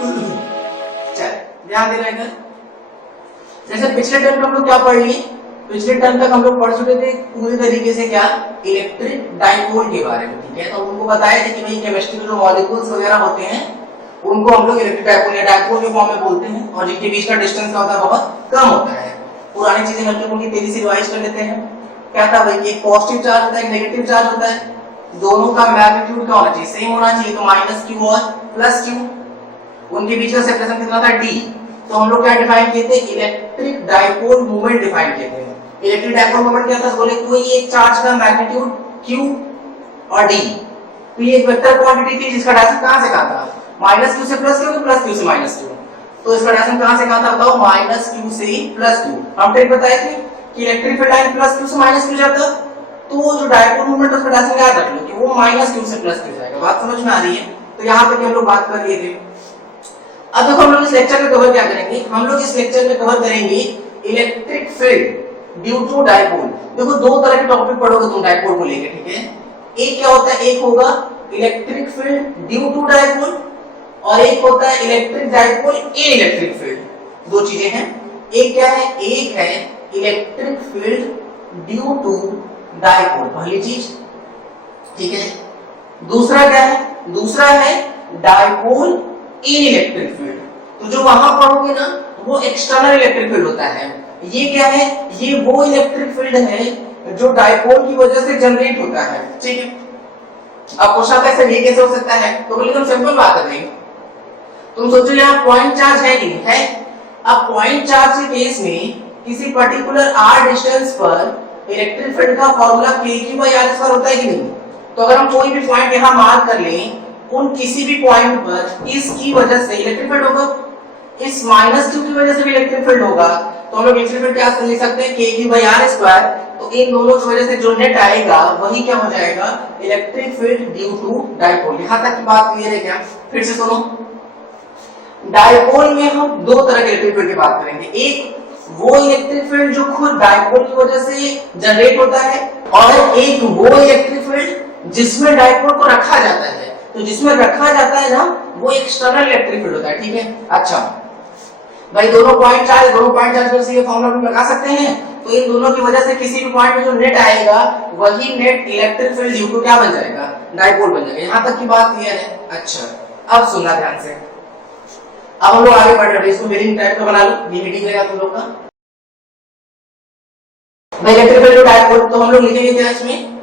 चल ध्यान देना इधर। जैसे पिछले टर्म में हम लोग क्या पढ़ लिए, पिछले टर्म तक हम लोग पढ़ चुके थे पूरी तरीके से क्या, इलेक्ट्रिक डाइपोल के बारे में, ठीक है। तो उनको बताया था कि भाई केमिस्ट्री में जो मॉलिक्यूल्स वगैरह होते हैं उनको हम लोग इलेक्ट्रिक डाइपोल या डाइपोल के फॉर्म में बोलते हैं, और जिनके बीच का डिस्टेंस क्या होता है, बहुत कम होता है। पुरानी चीजें हल्की फुल्की तेजी से रिवाइज कर लेते हैं। क्या था भाई, एक पॉजिटिव चार्ज होता है, एक नेगेटिव चार्ज होता है, दोनों का मैग्नीट्यूड क्या होना चाहिए, सेम होना चाहिए, तो माइनस क्यू और प्लस क्यू, उनके बीच का सेपरेशन कितना था, डी। तो हम लोग क्या डिफाइन किए थे, इलेक्ट्रिक डाइपोल मोमेंट डिफाइन किए थे। इलेक्ट्रिक डाइपोल मोमेंट क्या था, बोले कोई एक चार्ज का मैग्नीट्यूड q और d, तो ये एक वेक्टर क्वांटिटी थी जिसका डायरेक्शन कहां से कहां था, माइनस क्यू से प्लस क्यू, प्लस क्यू से माइनस क्यू। तो इसका डायरेक्शन कहां से कहां था बताओ, माइनस क्यू से प्लस क्यू। हम ट्रिक बताए थे कि electric field line plus Q से माइनस क्यू जाता, तो जो डाइपोल मोमेंट उसका डायरेक्शन याद रख लो कि वो माइनस क्यू से प्लस क्यू जाएगा। बात समझ में आ रही है? तो यहाँ पे हम लोग बात कर लिए थे। अब देखो हम लोग इस लेक्चर में कवर क्या करेंगे, हम लोग इस लेक्चर में कवर करेंगे electric field due to dipole. देखो दो तरह के टॉपिक पढ़ोगे तुम डाइपोल को लेके, ठीक है। एक क्या होता है, एक होगा electric field due to dipole, और एक होता है electric dipole in electric field. दो चीजें हैं। एक क्या है, एक है electric field due to dipole, पहली चीज, ठीक है। दूसरा क्या है, दूसरा है डाइपोल इन इलेक्ट्रिक फील्ड। तो जो वहां पढ़ोगे ना वो एक्सटर्नल इलेक्ट्रिक फील्ड होता है। ये क्या है, ये वो इलेक्ट्रिक फील्ड है जो डाइपोल की वजह से जनरेट होता है, ठीक है। अब क्वेश्चन आता है ये कैसे हो सकता है, तो बोले तुम सिंपल बात कर रही, तुम सोचो यहाँ पॉइंट चार्ज है कि नहीं है। अब पॉइंट चार्ज के केस में किसी पर्टिकुलर r डिस्टेंस पर इलेक्ट्रिक फील्ड का फॉर्मूला kq/r² होता है कि नहीं। तो अगर हम कोई भी पॉइंट यहाँ मार्क कर लें, उन किसी भी पॉइंट पर इसकी वजह से इलेक्ट्रिक फील्ड होगा, इस माइनस क्यू की वजह से भी इलेक्ट्रिक फील्ड होगा। तो हम लोग इलेक्ट्रिक फील्ड क्या लिख सकते हैं, kq/r²। तो इन दोनों की वजह से जो नेट आएगा वही क्या हो जाएगा, electric field due to dipole. यहां तक की बात क्लियर है क्या? फिर से सुनो, डाइपोल में हम दो तरह के इलेक्ट्रिक फील्ड की बात करेंगे। एक वो इलेक्ट्रिक फील्ड जो खुद डाइपोल की वजह से जनरेट होता है, और एक वो इलेक्ट्रिक फील्ड जिसमें डाइपोल को रखा जाता है। तो जिसमें रखा जाता है ना वो एक्सटर्नल इलेक्ट्रिक फील्ड होता है, ठीक है। अच्छा भाई दोनों पॉइंट चार्ज से ये फॉर्मूला हम लगा सकते हैं। तो इन दोनों की वजह से किसी भी पॉइंट में जो नेट आएगा वही net electric field due to क्या बन जाएगा, डाइपोल बन जाएगा। यहां तक की बात क्लियर है? अच्छा अब सुनना ध्यान से, अब हम लोग आगे बढ़ रहे हैं। इसको मीनिंग टाइप का बना लो, ये मीनिंग रहेगा तुम लोग का। इलेक्ट्रिक फील्ड डाइपोल, तो हम लोग लिखेंगे क्या इसमें,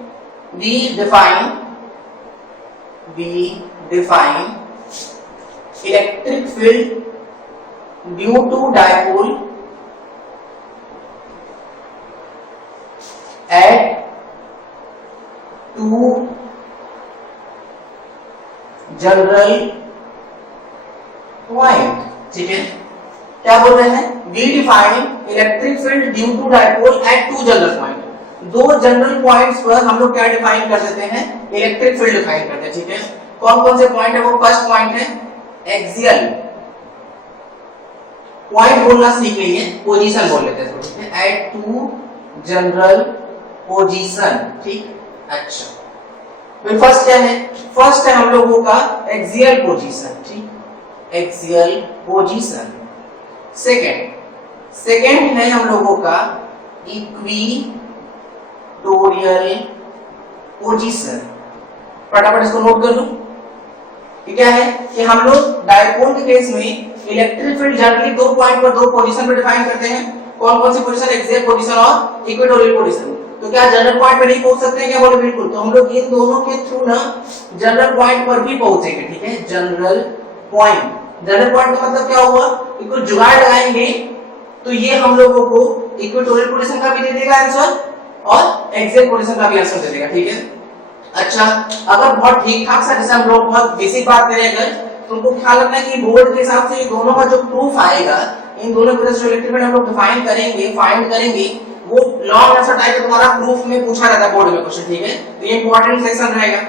we define electric field due to dipole at two general point, ठीक है। क्या बोल रहे हैं, we define electric field due to dipole at two general point. दो जनरल पॉइंट्स पर हम लोग क्या डिफाइन कर देते हैं, इलेक्ट्रिक फील्ड डिफाइन करते हैं, ठीक है। कौन कौन से पॉइंट है, वो फर्स्ट पॉइंट है एक्सियल पॉइंट, बोलना सीख लीजिए, पोजीशन बोल लेते हैं, ठीक है, एट टू जनरल पोजीशन, ठीक। अच्छा फिर फर्स्ट क्या है, फर्स्ट है हम लोगों का एक्सियल पोजीशन, ठीक, एक्सियल पोजीशन। सेकेंड है हम लोगों का इक्विटोरियल पोजीशन। फटाफट इसको नोट कर लो। क्या है कि हम लोग डाइपोल के केस में इलेक्ट्रिक फील्ड जनरली दो पॉइंट पर दो पोजीशन पर डिफाइन करते हैं। कौन कौन सी पोजीशन, एक्सियल पोजीशन और इक्वेटोरियल पोजीशन। तो क्या जनरल पॉइंट पे नहीं पहुंच सकते हैं क्या, बोले बिल्कुल। तो हम लोग इन दोनों के थ्रू ना जनरल पॉइंट पर भी पहुंचेंगे, ठीक है। जनरल पॉइंट का मतलब क्या हुआ, इसको जुगाड़ लगाएंगे तो ये हम लोगों को इक्वेटोरियल पोजीशन का भी दे देगा आंसर और एक्सियल पोजीशन का भी आंसर दे देगा, ठीक है। अच्छा अगर बहुत ठीक ठाक सा, जैसे हम लोग बहुत बेसिक बात करें, अगर तुमको ख्याल रखना है कि बोर्ड के हिसाब से दोनों का जो प्रूफ आएगा, इन दोनों की वजह से जो इलेक्ट्रिक फील्ड हम लोग डिफाइन करेंगे, फाइंड करेंगे, वो लॉन्ग आंसर टाइप का तुम्हारा प्रूफ में पूछा रहता है बोर्ड में क्वेश्चन, ठीक है। तो ये इंपॉर्टेंट सेक्शन रहेगा।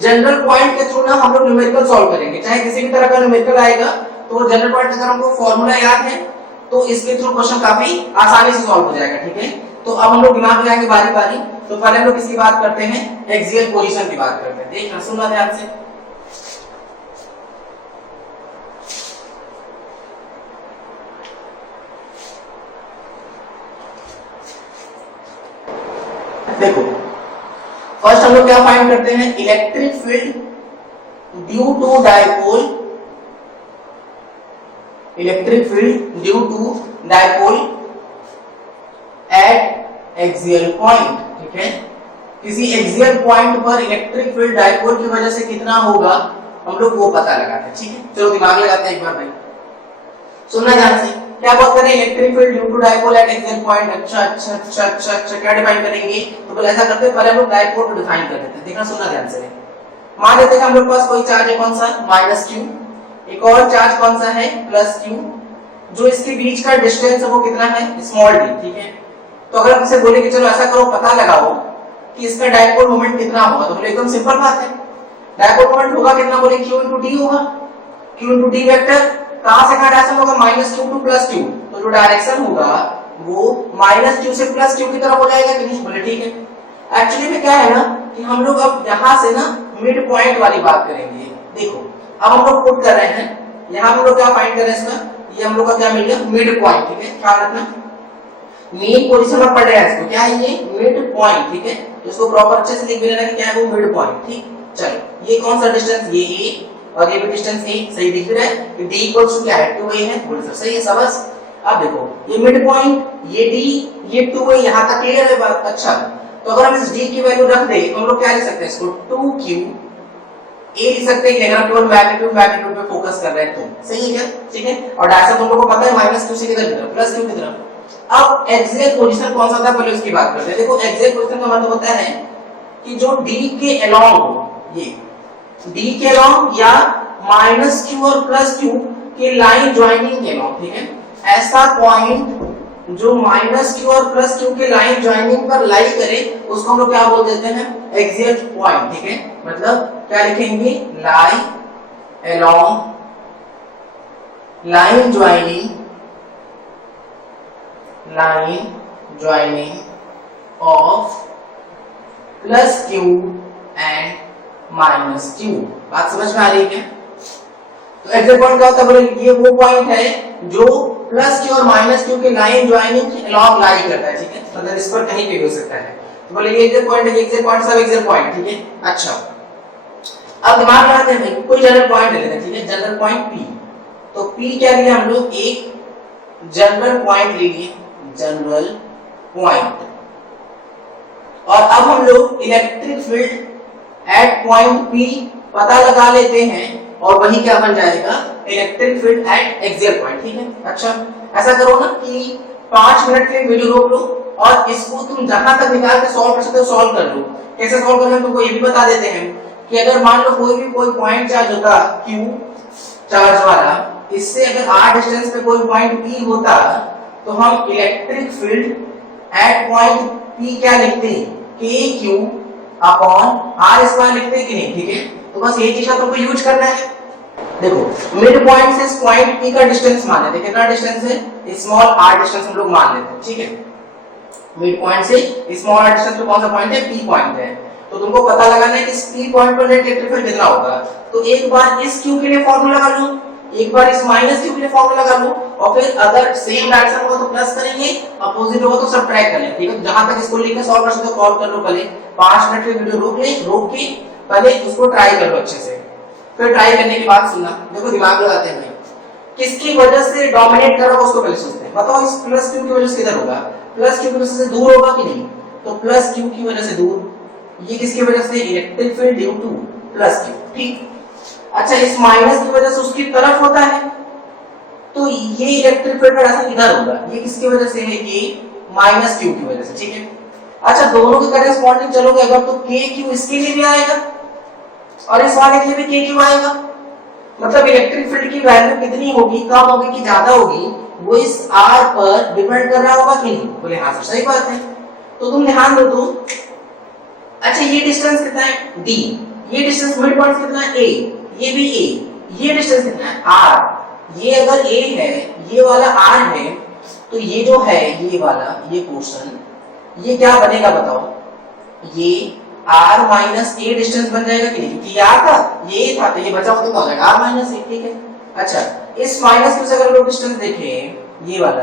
जनरल पॉइंट के थ्रू ना हम लोग न्यूमेरिकल सॉल्व करेंगे, चाहे किसी भी तरह का न्यूमेरिकल आएगा तो जनरल पॉइंट अगर हमको फॉर्मूला याद है तो इसके थ्रू क्वेश्चन काफी आसानी से सॉल्व हो जाएगा, ठीक है। तो अब हम लोग दिमाग लगाएंगे बारी बारी। तो पहले हम लोग किसकी बात करते हैं, एक्सियल पोजीशन की बात करते हैं। देखना सुनना ध्यान से। देखो फर्स्ट हम लोग क्या फाइंड करते हैं, electric field due to dipole, electric field due to dipole at axial point, ठीक है। किसी एक्सियल पॉइंट पर इलेक्ट्रिक फील्ड डायपोल की वजह से कितना होगा हम लोग वो पता लगाते हैं, ठीक है। चलो दिमाग लगाते हैं एक बार भाई, सुनना ध्यान से। क्या बात करें, electric field due to dipole at axial point. अच्छा क्या डिफाइन करेंगे, तो पहले ऐसा करते हैं, पहले हम लोग डायपोल को डिफाइन कर देते हैं। देखना सुनना ध्यान से। मान लेते हैं हम लोग पास कोई चार्ज है, कौन सा, -q, एक और चार्ज कौन सा है, +q, जो इसके बीच का डिस्टेंस है वो कितना है, स्मॉल d, ठीक है। तो अगर हम इसे बोले कि चलो ऐसा करो, पता लगाओ कि इसका डायपोल मोमेंट कितना होगा, तो बोले एकदम सिंपल बात है, डायपोल मोमेंट होगा कितना, बोले q × d होगा। q × d वेक्टर कहां से कहां डायरेक्शन होगा, -q टू +q, तो जो डायरेक्शन होगा वो -q से +q की तरफ हो जाएगा कि नहीं, बोले ठीक है। एक्चुअली में क्या है ना कि हम लोग अब यहां से ना मिड पॉइंट वाली बात करेंगे। देखो अब हम लोग पुट कर रहे हैं, यहां हम लोग क्या फाइंड कर रहे हैं, इसका ये हम लोग का क्या मिल गया, मिड पॉइंट, ठीक है। ख्याल रखना मेन पोजीशन पर पड़ रहा है, इसको क्या है ये, मिड पॉइंट, ठीक है। तो इसको प्रॉपर अच्छे से लिख भी लेना कि क्या है वो मिड पॉइंट, ठीक। चलो ये कौन सा डिस्टेंस, ये a और ये भी डिस्टेंस a, सही दिख रहा है कि d इक्वल्स क्या है, 2a है, बोल सर सही है, शाबाश। अब देखो ये मिड पॉइंट, ये d, ये 2a, यहां तक क्लियर है बात। अच्छा तो अगर हम इस d की वैल्यू रख दे तो हम लोग क्या लिख सकते हैं, इसको 2q a लिख सकते हैं, लेकिन हम केवल मैग्नीट्यूड पे फोकस कर रहे हैं, तो सही है क्या, ठीक है। और डायरेक्शन तुम लोगों को पता है -q से किधर की तरफ, +q की तरफ। अब एक्सियल पोजीशन कौन सा था, पहले उसकी बात करते हैं। देखो एक्सियल पोजीशन का मतलब होता है कि जो d के अलोंग हो, ये d के अलोंग या -q और +q के लाइन ज्वाइनिंग के अलोंग, ठीक है। ऐसा पॉइंट जो -q और +q के लाइन ज्वाइनिंग पर लाई करे उसको हम लोग क्या बोल देते हैं, एक्सियल पॉइंट, ठीक है। मतलब क्या लिखेंगे, lie along line joining of +q and -q। बात समझ में आ रही है क्या? तो एक्सियल पॉइंट क्या होता है, बोले ये वो पॉइंट है जो +q और -q के लाइन ज्वाइनिंग के अलोंग लाई करता है, ठीक है। मतलब इस पर कहीं पे हो सकता है, तो बोले ये एक्सियल पॉइंट है, एक्सियल पॉइंट सब एक्सियल पॉइंट, ठीक है। अच्छा अब दिमाग लगाते हैं, कोई जनरल पॉइंट ले लेते हैं, ठीक है। जनरल पॉइंट P, तो P क्या लिया हम लोग, एक जनरल पॉइंट ले लिए, जनरल पॉइंट। और अब हम लोग electric field at point P पता लगा लेते हैं और वही क्या बन जाएगा, electric field eight axial point, ठीक है। अच्छा ऐसा करो ना कि 5 मिनट के लिए वीडियो रोक लो और इसको तुम जहां तक निकाल के सॉल्व कर सकते हो सॉल्व कर लो। कैसे सॉल्व करना है तुमको ये भी बता देते हैं कि अगर मान लो कोई पॉइंट चार्ज होता Q चार्ज वाला, इससे अगर r डिस्टेंस पे कोई पॉइंट P होता तो हम electric field at point P क्या लिखते हैं, KQ अपॉन r² लिखते हैं कि नहीं, ठीक है। तो बस ये चीज तुमको यूज करना है। देखो मिड पॉइंट से पॉइंट P का डिस्टेंस मान लेते हैं, कितना डिस्टेंस है, स्मॉल r डिस्टेंस हम लोग मान लेते हैं, ठीक है। मिड पॉइंट से स्मॉल r डिस्टेंस पे कौन सा पॉइंट है, P पॉइंट है। तो तुमको पता लगाना है कि इस P पॉइंट पर नेट इलेक्ट्रिक फील्ड कितना होगा। तो एक बार इस Q के लिए फार्मूला लगा लो, एक बार इस -q के लिए फार्मूला लगा लो, और फिर अगर सेम डायरेक्शन होगा तो प्लस करेंगे, अपोजिट होगा तो सब्ट्रैक्ट करेंगे, ठीक है। जहां तक इसको लिखकर सॉल्व कर सकते हो सॉल्व कर लो। पहले 5 मिनट की वीडियो रोक के पहले उसको ट्राई कर लो अच्छे से, फिर ट्राई करने के बाद सुनना। देखो दिमाग लगाते हैं भाई, किसकी वजह से डोमिनेट कर रहा होगा उसको पहले सोचते हैं। बताओ इस +q की वजह से किधर होगा, +q की वजह से दूर होगा कि नहीं, तो +q की वजह से दूर। ये किसकी वजह से, electric field due to +q, ठीक। अच्छा इस माइनस की वजह से उसकी तरफ होता है, तो ये इलेक्ट्रिक फील्ड का डायरेक्शन इधर होगा। ये किसकी वजह से है, ये -q की वजह से, ठीक है। अच्छा दोनों के करेस्पॉन्डिंग चलोगे अगर तो kq इसके लिए भी आएगा और इस वाले के लिए भी kq आएगा। मतलब इलेक्ट्रिक फील्ड की वैल्यू कितनी होगी, कम होगी कि ज्यादा होगी, वो इस r पर डिपेंड कर रहा होगा कि नहीं, बोले हाँ सर सही बात है। तो तुम ध्यान दो तो अच्छा ये डिस्टेंस कितना है, d, ये डिस्टेंस मिड पॉइंट कितना है, a, ये भी a, ये डिस्टेंस कितना है, r। ये अगर a है, ये वाला r है, तो ये जो है ये वाला ये पोर्शन ये क्या बनेगा बताओ, ये r माइनस a डिस्टेंस बन जाएगा कि नहीं, क्योंकि r था ये था तो ये बचा हुआ तो क्या हो जाएगा r माइनस a, ठीक है। अच्छा इस माइनस q से अगर लोग डिस्टेंस देखें ये वाला,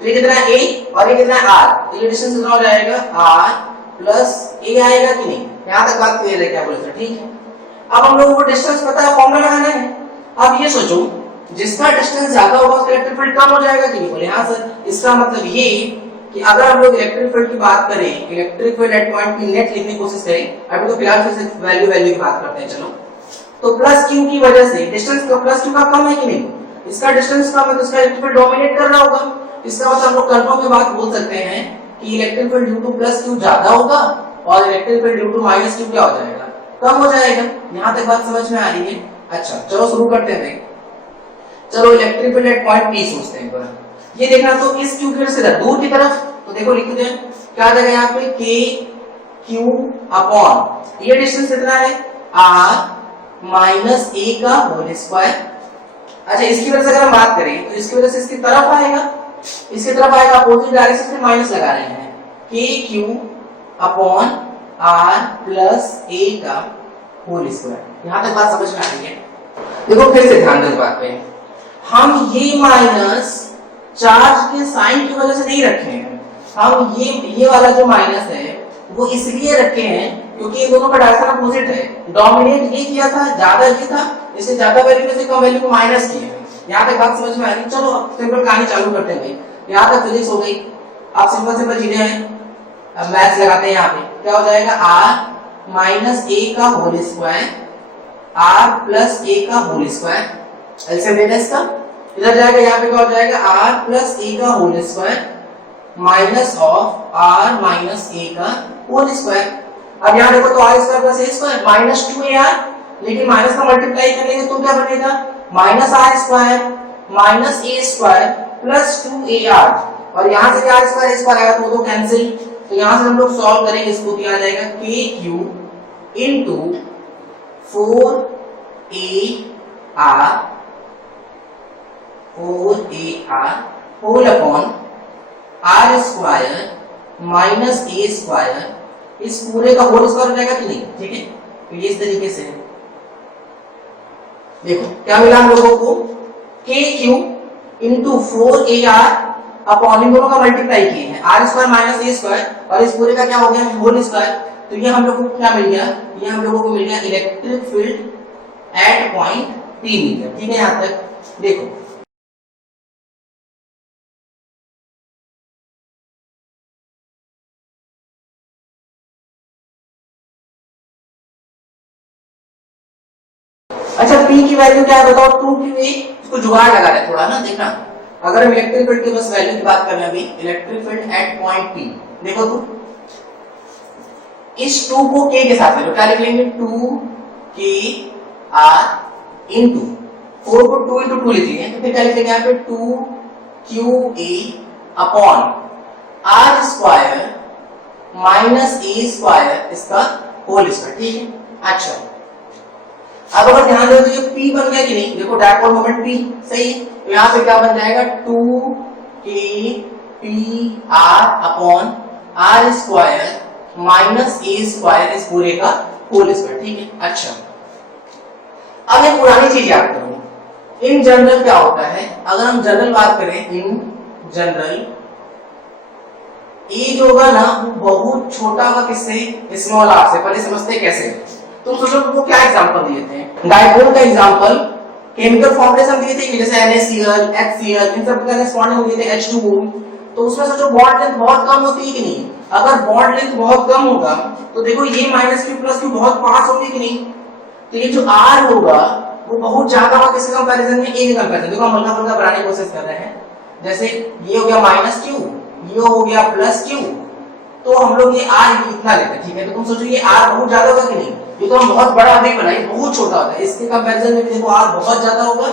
तो ये कितना है a और ये कितना है r, तो ये डिस्टेंस कितना हो जाएगा r प्लस ए आएगा कि नहीं? यहां तक बात क्लियर है क्या बोले सर? ठीक है। अब हम लोगों को डिस्टेंस पता है, फॉर्मूला लगाना है। अब ये सोचो जिसका डिस्टेंस ज्यादा होगा उसका इलेक्ट्रिक फील्ड कम हो जाएगा कि नहीं? बोले हाँ सर। इसका मतलब ये कि अगर हम लोग इलेक्ट्रिक फील्ड की बात करें, electric field at point P net लिखने की कोशिश करें, अभी तो फिलहाल सिर्फ वैल्यू की बात करते हैं चलो, तो प्लस क्यू की वजह से डिस्टेंस का प्लस क्यू का कम है कि नहीं? इसका डिस्टेंस कम है तो इसका इलेक्ट्रिक फील्ड डोमिनेट कर रहा होगा। इसका मतलब हम लोग कंफर्म में बात बोल सकते हैं कि electric field due to plus q ज्यादा होगा और electric field due to minus q क्या हो जाएगा? कम हो जाएगा। यहां तक बात समझ में आ रही है? अच्छा चलो शुरू करते हैं। चलो electric field at point P सोचते हैं एक बार। ये देखना तो इस क्यू की से दूर की तरफ, तो देखो लिख दें क्या आ जाएगा यहाँ पे के क्यू अपॉन ये डिस्टेंस कितना है आर माइनस ए का होल स्क्वायर। अच्छा इसकी वजह से अगर हम बात करें तो इसकी वजह से इसकी तरफ आएगा, इसकी तरफ आएगा अपोजिट डायरेक्शन में माइनस लगा रहे हैं, के Q upon are plus A का होल स्क्वायर। यहां तक बात समझ में आ रही है? देखो फिर से ध्यान दो इस बात पे, हम ये माइनस चार्ज के साइन की वजह से नहीं रखे हैं, हम ये वाला जो माइनस है वो इसलिए रखे हैं क्योंकि ये दोनों का डायरेक्शन अपोजिट है। डोमिनेट ये किया था, ज्यादा ये था, इससे ज्यादा वैल्यू में से कम वैल्यू को माइनस किए हैं। यहां तक बात समझ में आ रही? चलो अब सिंपल कहानी चालू करते हैं भाई। यहां तक फिजिक्स हो गई, अब सिंपल चीजें हैं, अब मैथ्स लगाते हैं। यहाँ पे क्या हो जाएगा r माइनस ए का whole square r plus A का होल स्क्वायर। एलसीएम लेना इसका, इधर जाएगा यहाँ पे क्या हो जाएगा r प्लस ए का whole square minus of r minus A का होल स्क्वायर। अब यहाँ देखो तो r स्क्वायर प्लस ए स्क्वायर माइनस 2ar, लेकिन माइनस का मल्टीप्लाई कर लेंगे तो क्या बनेगा minus r square minus a square plus 2ar, और यहाँ से आर स्क्वायर ए स्क्वायर आएगा तो वो कैंसिल। तो यहाँ से हम लोग सॉल्व करेंगे इसको, क्या आ जाएगा के q into 4ar whole upon r square minus a square, इस पूरे का होल स्क्वायर हो जाएगा कि नहीं? ठीक है, तो ये इस तरीके से है। देखो क्या मिला हम लोगों को, के क्यू इंटू 4ar अपॉन इन दोनों का मल्टीप्लाई किए हैं, r square minus a square, और इस पूरे का क्या हो गया होल स्क्वायर। तो ये हम लोगों को क्या मिल गया? ये हम लोगों को मिल गया electric field at point P मिल गया। ठीक है, यहां तक देखो अच्छा P की वैल्यू क्या है बताओ? 2qa। इसको जुगाड़ लगा रहे थोड़ा ना, देखना अगर हम इलेक्ट्रिक फील्ड की बस वैल्यू की बात कर रहे हैं अभी, electric field at point P, देखो तो इस 2 को k के साथ ले लो, क्या लिख लेंगे 2kr इंटू 4 को 2 इंटू 2 लिखेंगे तो फिर क्या लिखेंगे यहाँ पे 2qa upon r square minus a square इसका होल स्क्वायर। ठीक है, अच्छा अब अगर ध्यान दो तो ये P बन गया कि नहीं? देखो डायपोल मोमेंट P सही है, तो यहाँ से क्या बन जाएगा 2kpr upon r square minus a square इस पूरे का होल स्क्वायर। ठीक है, अच्छा अब एक पुरानी चीज याद करो, इन जनरल क्या होता है, अगर हम जनरल बात करें, इन जनरल ए जो होगा ना वो बहुत छोटा होगा, किससे? स्मॉल आर से। पहले समझते कैसे, तुम सोचो तुमको क्या एग्जांपल दिए थे, डायपोल का एग्जांपल, केमिकल फॉर्मुलेशन दिए थे जैसे NaCl, HCl, इन सब का करेस्पॉन्डिंग दिए थे H2O, तो उसमें सोचो बॉन्ड लेंथ बहुत कम होती है कि नहीं? अगर बॉन्ड लेंथ बहुत कम होगा तो देखो ये माइनस क्यू प्लस क्यू बहुत पास होगी कि नहीं? तो ये जो R होगा वो बहुत ज्यादा होगा किसके कंपैरिजन में? A के कंपैरिजन। देखो हम हल्का फुल्का बनाने की कोशिश कर रहे हैं, जैसे ये हो गया माइनस क्यू, ये हो गया प्लस क्यू, तो हम लोग ये R इतना लेते हैं। ठीक है, तो तुम सोचो ये R बहुत ज्यादा होगा कि नहीं? ये तो हम बहुत बड़ा अभी बनाए, बहुत छोटा होता है, इसके कंपैरिजन में भी देखो R बहुत ज्यादा होगा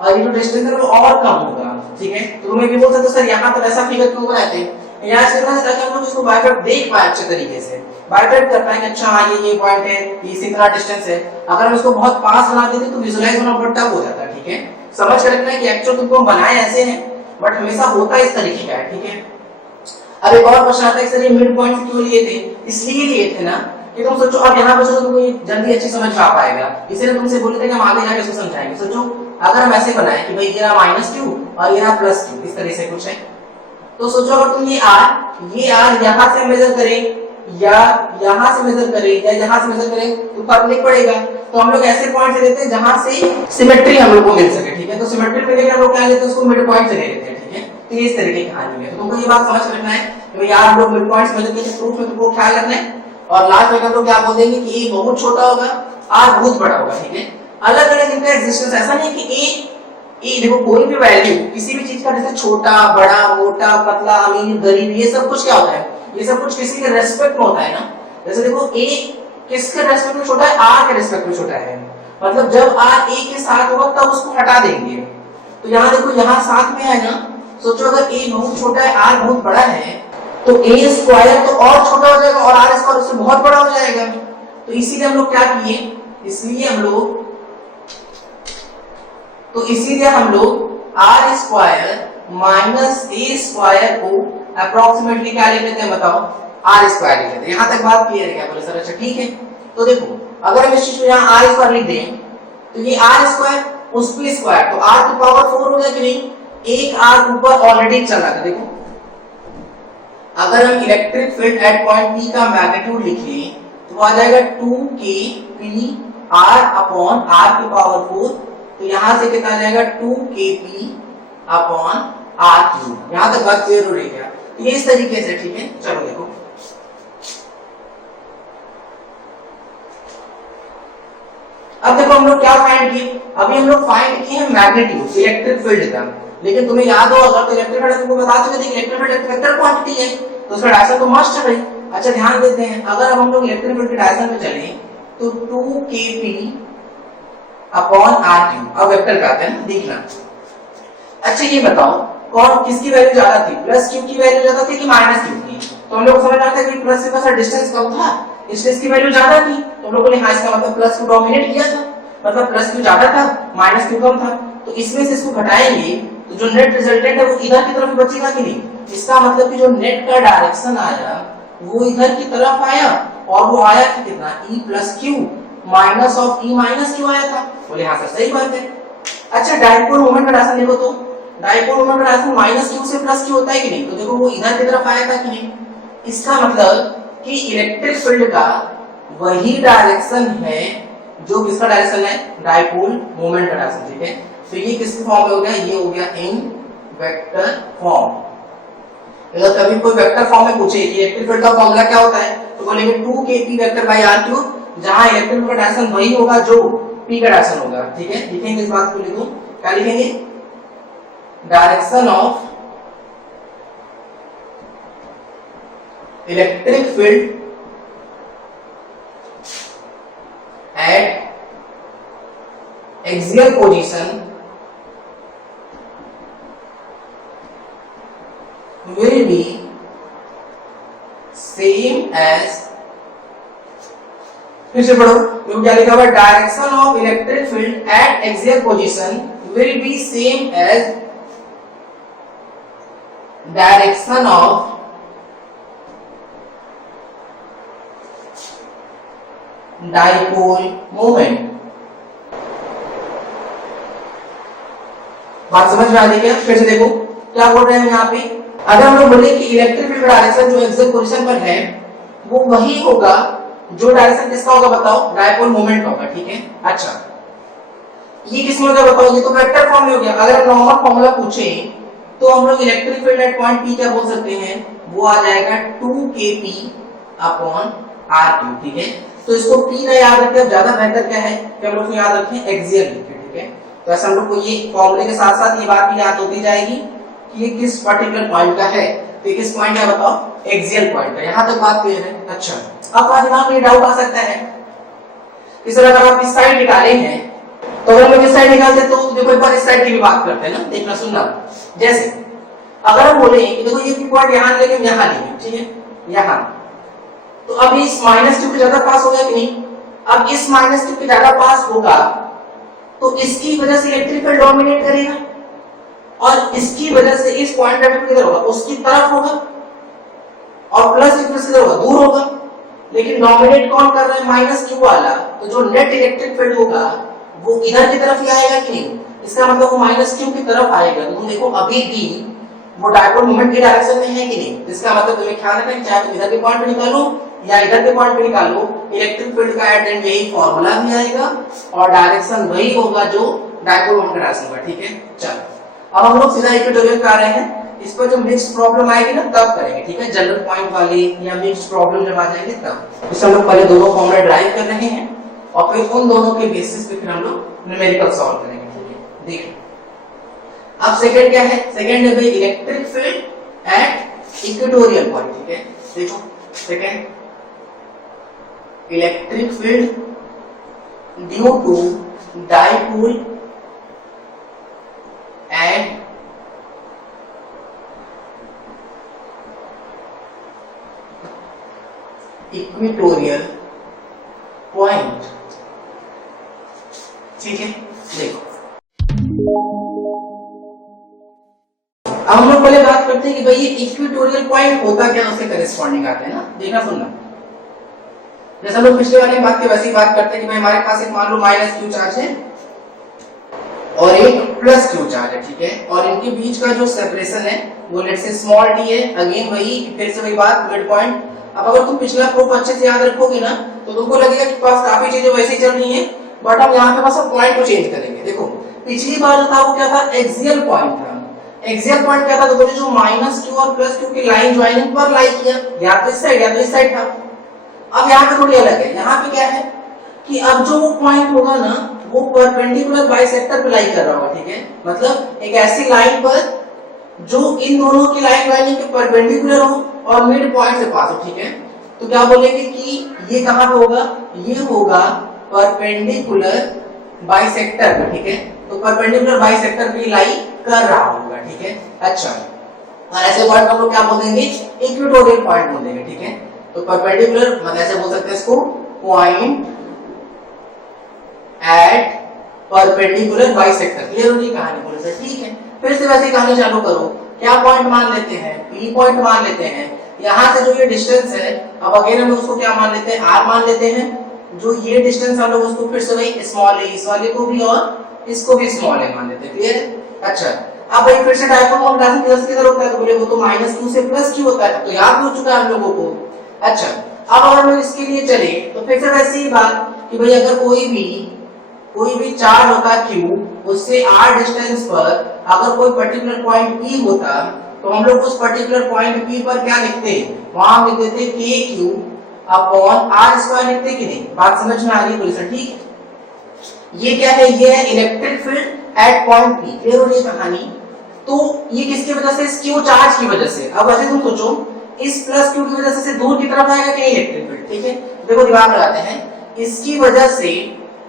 और ये जो डिस्टेंस है वो और कम होगा। ठीक है, तो तुम्हें भी बोल सकते हो सर यहाँ पर ऐसा फिगर क्यों बनाते हैं? यहाँ से करना है ताकि हम लोग इसको बायफैक्ट देख पाए अच्छे तरीके से, बायफैक्ट कर पाएंगे। अच्छा हाँ ये पॉइंट है, ये इतना डिस्टेंस है, अगर हम इसको बहुत पास बना देते तो विजुअलाइज होना बहुत टफ हो जाता है। ठीक है, समझ कर रखना है कि एक्चुअल तुमको बनाए ऐसे हैं बट हमेशा होता इस तरीके का है। ठीक है, अब एक और क्वेश्चन आता है सर ये मिड पॉइंट क्यों लिए थे? इसलिए लिए थे ना कि तुम सोचो अब यहाँ पर सोचो तुमको ये जल्दी अच्छी समझ में आ पाएगा, इसलिए तुमसे बोले थे कि हम आगे जाके इसको समझाएंगे। सोचो अगर हम ऐसे बनाए कि भाई ये रहा माइनस क्यू और ये रहा प्लस क्यू, इस तरह से कुछ है, तो सोचो अगर तुम ये R यहाँ से मेजर करें या यहाँ से मेजर करें या यहाँ से मेजर करें तो फर्क नहीं पड़ेगा। तो हम लोग ऐसे पॉइंट से लेते हैं जहां से सिमेट्री हम लोग को मिल सके, ठीक है। तो सिमेट्री मिलने के हम लोग क्या लेते हैं, उसको मिड पॉइंट से ले लेते हैं, ठीक है। तो ये इस तरीके की कहानी है। तो तुमको ये बात समझ रखना है कि यार हम लोग मिड पॉइंट्स मेजर करके प्रूफ में तुमको ख्याल रखना है। और लास्ट में हम लोग क्या बोल देंगे कि ए बहुत छोटा होगा, आर बहुत बड़ा होगा, ठीक है। अलग अलग इनका एग्जिस्टेंस, ऐसा नहीं कि ए देखो कोई भी वैल्यू किसी भी चीज का जैसे छोटा, बड़ा, मोटा, पतला, अमीर, गरीब, ये सब कुछ क्या होता है, ये सब कुछ किसी के रेस्पेक्ट में होता है ना। जैसे देखो ए किसके रेस्पेक्ट में छोटा है, आर के रेस्पेक्ट में छोटा है। मतलब जब आर ए के साथ होगा तब उसको हटा देंगे। तो यहाँ देखो यहाँ साथ में है ना, सोचो अगर ए बहुत छोटा है, आर बहुत बड़ा है, तो ए स्क्वायर तो और छोटा हो जाएगा और आर स्क्वायर उससे बहुत बड़ा हो जाएगा। तो इसीलिए हम लोग क्या किए, इसीलिए हम लोग r square minus a square को अप्रोक्सीमेटली क्या ले लेते हैं बताओ, आर स्क्वायर लिख लेते हैं। यहां तक बात क्लियर है क्या? बोले सर अच्छा ठीक है। तो देखो अगर हम इस चीज को यहाँ आर स्क्वायर लिख दें तो ये आर स्क्वायर उस पे स्क्वायर, तो आर की पावर 4 हो गया कि नहीं, एक आर ऊपर ऑलरेडी चला था। देखो अगर हम electric field at point P का मैग्नीट्यूड लिखें तो आ जाएगा 2kp r अपॉन r की पावर 4। तो यहां से कितना आ जाएगा 2kp अपॉन r क्यूब। यहां तक बात क्लियर हो रही है? ये इस तरीके से, ठीक है। चलो देखो अब देखो हम लोग क्या फाइंड किए, अभी हम लोग फाइंड किए हैं मैग्नीट्यूड इलेक्ट्रिक फील्ड का। लेकिन तुम्हें याद हो अगर तो इलेक्ट्रिक फील्ड तुमको बता चुके थे, इलेक्ट्रिक फील्ड एक वेक्टर क्वांटिटी है तो उसका डायरेक्शन तो मस्ट है भाई। अच्छा ध्यान देते हैं, अगर हम लोग इलेक्ट्रिक फील्ड के डायरेक्शन में चले तो 2kp अपॉन r क्यूब। अब वेक्टर का आते हैं देखना। अच्छा ये बताओ कौन किसकी वैल्यू ज्यादा थी, प्लस क्यू की वैल्यू ज्यादा थी कि माइनस क्यू की? तो हम लोग समझ आते हैं कि प्लस के पास डिस्टेंस कम था इसलिए इसकी वैल्यू ज्यादा थी। तो हम लोगों ने हाँ इसका मतलब प्लस को डोमिनेट किया था, मतलब प्लस क्यू ज्यादा था माइनस क्यू कम था। तो इसमें से इसको घटाएंगे तो जो नेट रिजल्टेंट है वो इधर की तरफ बचेगा कि नहीं। इसका मतलब कि जो नेट का डायरेक्शन आया वो इधर की तरफ आया और वो आया कि कितना, e plus Q minus of e minus Q आया था। बोले हाँ सर सही बात है। अच्छा डायपोल मोमेंट का डायरेक्शन देखो तो डायपोल मोमेंट का डायरेक्शन माइनस क्यू से प्लस क्यू होता है कि नहीं। तो देखो वो इधर की तरफ आया था कि नहीं। इसका मतलब कि इलेक्ट्रिक फील्ड का वही डायरेक्शन है जो किसका डायरेक्शन है, डायपोल मोमेंट का डायरेक्शन, ठीक है। तो ये किस फॉर्म में हो गया, ये हो गया इन वेक्टर फॉर्म। अगर कभी कोई वेक्टर फॉर्म में पूछे कि इलेक्ट्रिक फील्ड का फॉर्मूला क्या होता है तो बोलेंगे 2kp vector by r cube, जहां इलेक्ट्रिक फील्ड का डायरेक्शन वही होगा जो p का डायरेक्शन होगा, ठीक है। लिखेंगे इस बात को, लिखो क्या लिखेंगे, direction of electric field eight axial position will be same as, फिर से पढ़ो तो क्या लिखा हुआ, direction of electric field eight axial position will be same as direction of dipole moment. बात समझ में आ रही है? फिर से देखो क्या बोल रहे हैं यहाँ पे, अगर हम लोग बोले कि इलेक्ट्रिक फील्ड का डायरेक्शन जो एक्सियल पोजीशन पर है वो वही होगा जो डायरेक्शन किसका होगा बताओ, डायपोल मोमेंट होगा, ठीक है। अच्छा ये किसमें होगा बताओ, ये तो वेक्टर फॉर्म में हो गया। अगर नॉर्मल फॉर्मूला पूछे तो हम लोग electric field at point P क्या बोल सकते हैं, वो आ जाएगा 2kp अपॉन r क्यूब, ठीक है। तो इसको P ना याद रखें, अब ज्यादा बेहतर क्या है कि हम लोग याद रखें एक्सियल लिखे, ठीक है। तो ऐसा हम लोग को ये फॉर्मूले के साथ साथ ये बात भी याद होती जाएगी कि ये किस पर्टिकुलर पॉइंट का है। तो ये किस पॉइंट का बताओ, एक्सियल पॉइंट का। यहां तक बात क्लियर है? अच्छा अब आज दिमाग में डाउट आ सकता है कि सर अगर आप इस साइड निकाले हैं तो अगर हम इस साइड निकालते तो देखो एक बार इस साइड की भी बात करते हैं ना, देखना सुनना। जैसे अगर हम बोले कि देखो ये पॉइंट यहां लेके यहां लेंगे, ठीक है, यहां, तो अब इस माइनस क्यू के ज्यादा पास हो गया कि नहीं। अब इस माइनस क्यू के ज्यादा पास होगा तो इसकी वजह से इलेक्ट्रिक फील्ड डोमिनेट करेगा और इसकी वजह से इस पॉइंट का किधर होगा, उसकी तरफ होगा, और प्लस इक्वल किधर होगा, दूर होगा। लेकिन डोमिनेट कौन कर रहा है, माइनस क्यू वाला। तो जो नेट इलेक्ट्रिक फील्ड होगा वो इधर की तरफ ही आएगा कि नहीं। इसका मतलब वो माइनस क्यू की तरफ आएगा। तो तुम देखो अभी भी वो डायपोल मोमेंट के डायरेक्शन में है कि नहीं। इसका मतलब तुम्हें ख्याल रखना है चाहे तुम इधर के पॉइंट पे निकालो या इधर के पॉइंट पे निकालो, इलेक्ट्रिक फील्ड का एट एंड यही फॉर्मूला भी आएगा और डायरेक्शन वही होगा जो डायपोल मोमेंट का डायरेक्शन होगा। ठीक है, चलो अब हम लोग सीधा इक्वेटोरियल पे आ रहे हैं। इस पर जब मिक्स्ड प्रॉब्लम आएगी ना तब करेंगे। ठीक है, जनरल पॉइंट वाली या मिक्स्ड प्रॉब्लम जब आ जाएगी तब। इससे हम लोग पहले दोनों फॉर्मूला ड्राइव कर रहे हैं और फिर उन दोनों के बेसिस पे फिर हम लोग न्यूमेरिकल सॉल्व करेंगे। ठीक है, देखिए अब सेकंड क्या है, सेकंड है भाई electric field at equatorial point. ठीक है, देखो second electric field due to dipole at equatorial point. ठीक है, देखो अब हम लोग पहले बात करते हैं कि भाई ये इक्वेटोरियल पॉइंट होता क्या, उससे करस्पॉन्डिंग आते हैं ना, देखना सुनना। जैसे हम लोग पिछले वाले में बात की वैसी बात करते हैं कि भाई हमारे पास एक मान लो माइनस क्यू चार्ज है और एक प्लस क्यू चार्ज है। ठीक है, और इनके बीच का जो सेपरेशन है वो लेट से स्मॉल डी है। अगेन वही फिर से वही बात, मिड पॉइंट। अब अगर तुम पिछला प्रूफ अच्छे से याद रखोगे ना तो तुमको लगेगा कि पास काफी चीजें वैसे चल रही हैं, बट हम यहाँ पे बस पॉइंट को चेंज करेंगे। देखो पिछली बार जो था वो क्या था, एक्सियल पॉइंट था। एक्सियल पॉइंट क्या था, तो जो माइनस क्यू और प्लस क्यू की लाइन ज्वाइनिंग पर लाई किया, या तो इस साइड या तो इस साइड था। अब यहाँ पे थोड़ी अलग है, यहाँ पे क्या है कि अब जो वो पॉइंट होगा ना वो परपेंडिकुलर बाइसेक्टर पे लाई कर रहा होगा। ठीक है, मतलब एक ऐसी लाइन पर जो इन दोनों की लाइन ज्वाइनिंग के परपेंडिकुलर हो और मिड पॉइंट से पास हो। ठीक है, तो क्या बोलेंगे कि ये कहां पे होगा, ये होगा परपेंडिकुलर बाइसेक्टर पे। ठीक है, तो परपेंडिकुलर बाइसेक्टर पे लाई कर रहा होगा। ठीक है, अच्छा, और ऐसे पॉइंट हम लोग क्या बोल देंगे, इक्वेटोरियल पॉइंट बोल देंगे। ठीक है, तो परपेंडिकुलर मतलब ऐसे बोल सकते हैं इसको, point at perpendicular bisector. Clear होगी कहानी बोले सर? ठीक है, फिर से वैसे कहानी चालू करो। क्या पॉइंट मान लेते हैं, पी पॉइंट मान लेते हैं। यहाँ से जो ये डिस्टेंस है, अब अगेन हम उसको क्या मान लेते हैं, आर मान लेते हैं। जो ये डिस्टेंस हम लोग उसको फिर से वही स्मॉल है, इस वाले को भी और इसको भी स्मॉल है मान लेते हैं। क्लियर है? अच्छा, अब भाई फिर से डायपोल मोमेंट राशि प्लस किधर होता है, तो बोले वो तो माइनस क्यू से प्लस क्यू होता है, तो याद हो चुका है हम लोगों को। अच्छा, अब अगर हम इसके लिए चले तो फिर से वैसी ही बात कि भाई अगर कोई भी चार्ज होता क्यू, उससे r डिस्टेंस पर अगर कोई पर्टिकुलर पॉइंट p होता तो हम लोग उस पर्टिकुलर पॉइंट p पर क्या लिखते, वहां लिख देते kq अपॉन r स्क्वायर लिखते कि नहीं? बात समझ में आ रही है? ठीक है, ये क्या है, ये है electric field at point p। Clear हो रही है कहानी? तो ये किसकी वजह से, इस क्यू चार्ज की वजह से। अब ऐसे तुम सोचो, इस प्लस क्यू की वजह से दूर की तरफ आएगा कि नहीं इलेक्ट्रिक फील्ड? ठीक है, देखो दिमाग लगाते हैं, इसकी वजह से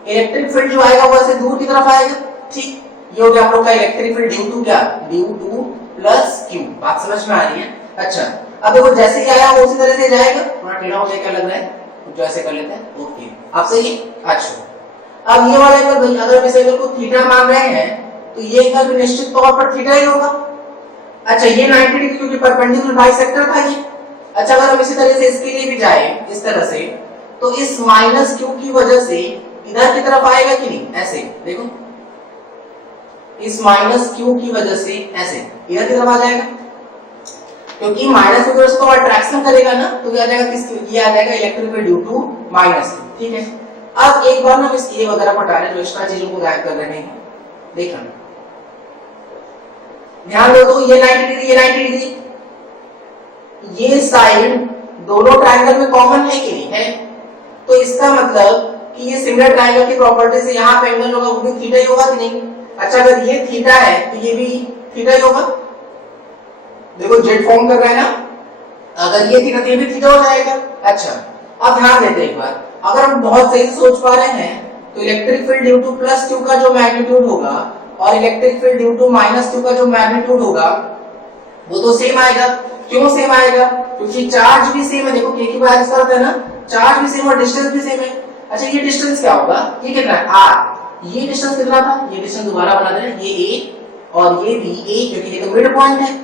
इलेक्ट्रिक फील्ड जो आएगा वो ऐसे दूर की तरफ आएगा। ठीक, ये हो गया हम लोग का इलेक्ट्रिक फील्ड ड्यू टू क्या, ड्यू टू प्लस क्यू। बात समझ में आ रही है? अच्छा, अब देखो जैसे ही आया वो उसी तरह से जाएगा। थोड़ा टेढ़ा हो गया क्या लग रहा है, तो ऐसे कर लेते हैं। ओके, आप सही है। अच्छा, अब ये वाला एंगल भाई अगर हम इस एंगल को थीटा मान रहे हैं तो ये एंगल निश्चित तौर पर थीटा ही होगा। अच्छा, ये 90 डिग्री क्योंकि परपेंडिकुलर बाइसेक्टर था ये। अच्छा, अगर हम इसी तरह से इसके लिए भी जाए इस तरह से, तो इस माइनस क्यू की वजह से इधर की तरफ आएगा कि नहीं? ऐसे देखो, इस माइनस क्यू की वजह से ऐसे इधर की तरफ आ जाएगा, क्योंकि माइनस की वजह से तो अट्रैक्शन करेगा ना, तो क्या आ जाएगा, किस ये आ जाएगा electric field due to minus q. ठीक है, अब एक बार हम इस ये वगैरह को हटा रहे हैं, जो एक्स्ट्रा चीजों को गायब कर रहे हैं। देखना, ध्यान दो, तो ये 90 डिग्री, ये 90 डिग्री, ये साइड दोनों ट्रायंगल में कॉमन है कि नहीं है? तो इसका मतलब कि ये सिमिलर ट्रायंगल की प्रॉपर्टी से यहाँ पे एंगल होगा वो भी थीटा ही होगा कि नहीं? अच्छा, अगर ये थीटा है तो ये भी थीटा ही होगा। देखो जेड फॉर्म कर रहा है ना, अगर ये थीटा तो ये भी थीटा हो जाएगा। अच्छा, अब ध्यान देते हैं एक बार, अगर हम बहुत सही से सोच पा रहे हैं तो electric field due to plus q का जो मैग्नीट्यूड होगा और electric field due to minus q का जो मैग्नीट्यूड होगा वो तो सेम आएगा। क्यों सेम आएगा? क्योंकि चार्ज भी सेम है। देखो k की वैल्यू क्या होता है ना, चार्ज भी सेम और डिस्टेंस भी सेम है। अच्छा, ये डिस्टेंस क्या होगा, ये कितना है, r। ये डिस्टेंस कितना था, ये डिस्टेंस दोबारा बना देना, ये a और ये भी a, क्योंकि ये तो मिड पॉइंट है।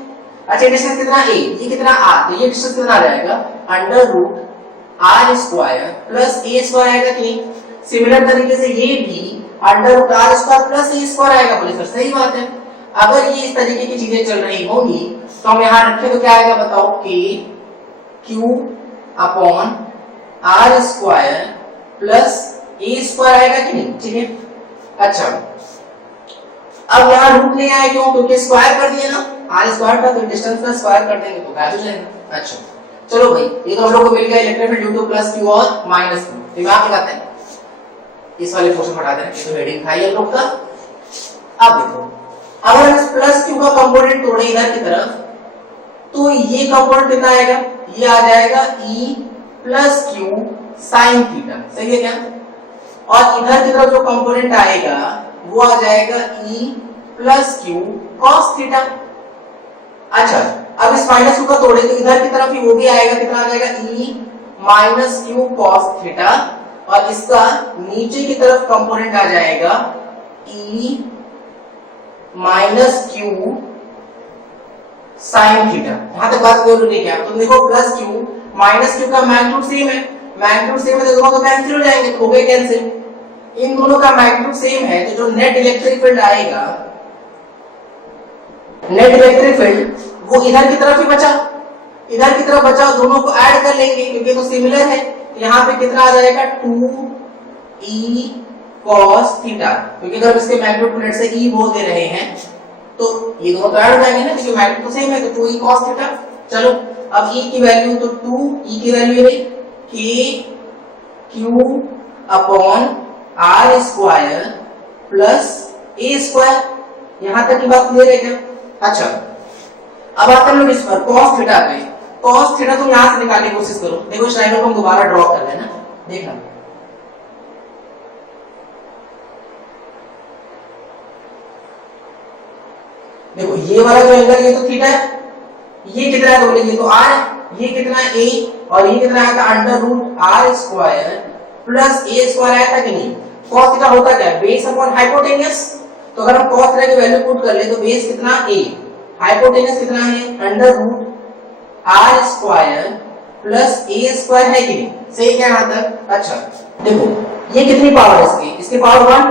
अच्छा, डिस्टेंस कितना a, ये कितना r, तो ये डिस्टेंस कितना आ जाएगा, under root r square plus a square आएगा कि नहीं? सिमिलर तरीके से ये भी under root r square plus a square आएगा। बोले सर सही बात है। अगर ये इस तरीके की चीजें चल रही होंगी तो हम यहाँ रखें तो क्या आएगा बताओ, k q upon r square plus ए स्क्वायर आएगा कि नहीं, ठीक है। अच्छा अब यहाँ रूट नहीं आया, क्यों? क्योंकि स्क्वायर कर दिया ना, आर स्क्वायर था तो डिस्टेंस का स्क्वायर कर देंगे तो वैल्यू जाएगा। अच्छा चलो भाई, ये तो हम लोग को मिल गया electric field due to plus Q और माइनस क्यू। दिमाग लगाते हैं, इस वाले पोर्शन हटा देना, तो हेडिंग था ये लोग का। अब देखो, अगर हम इस प्लस क्यू का कंपोनेंट तोड़े इधर की तरफ, तो ये कंपोनेंट कितना आएगा? ये आ जाएगा e plus Q sine theta, सही है क्या? और इधर की तरफ जो कंपोनेंट आएगा वो आ जाएगा e plus Q cos theta. अच्छा अब इस माइनस क्यू का तोड़े तो इधर की तरफ ही वो भी आएगा, कितना आ जाएगा? e minus Q cos theta, और इसका नीचे की तरफ कंपोनेंट आ जाएगा e minus Q sine theta. यहां तक बात क्लियर नहीं क्या? तो देखो प्लस क्यू माइनस क्यू का मैग्नीट्यूड सेम है, मैग्नीट्यूड सेम है तो दोनों तो कैंसिल हो जाएंगे, तो हो गए कैंसिल। इन दोनों का मैग्नीट्यूड सेम है तो जो नेट इलेक्ट्रिक फील्ड आएगा, नेट इलेक्ट्रिक फील्ड वो इधर की तरफ ही बचा, इधर की तरफ बचा, दोनों को ऐड कर लेंगे क्योंकि तो सिमिलर है। यहाँ पे कितना आ जाएगा? 2e cos थीटा, क्योंकि अगर इसके मैग्नीट्यूड नेट से e बोल दे रहे हैं तो ये दोनों तो ऐड हो जाएंगे ना, क्योंकि मैग्नीट्यूड तो सेम है, तो 2e cos थीटा। चलो अब e की वैल्यू, तो 2e की वैल्यू है k q upon r square plus a square. यहां तक की बात क्लियर है क्या? अच्छा अब आते हैं लोग इस पर cos थीटा पे। cos थीटा तुम यहां से निकालने की कोशिश करो। देखो इस लाइन को हम दोबारा ड्रॉ कर लेना, देखना। देखो ये वाला जो एंगल ये तो थीटा है, ये कितना है? तो बोले ये तो r है, ये कितना है? a, और ये कितना आया था? Under root r square plus a square आया था कि नहीं? cos थीटा होता क्या है? Base upon hypotenuse. तो अगर हम cos थीटा की वैल्यू पुट कर ले तो बेस कितना? a, हाइपोटेन्यूस कितना है? Under root r square plus a square है कि नहीं? सही क्या यहां तक? अच्छा देखो ये कितनी पावर है इसकी? इसकी पावर 1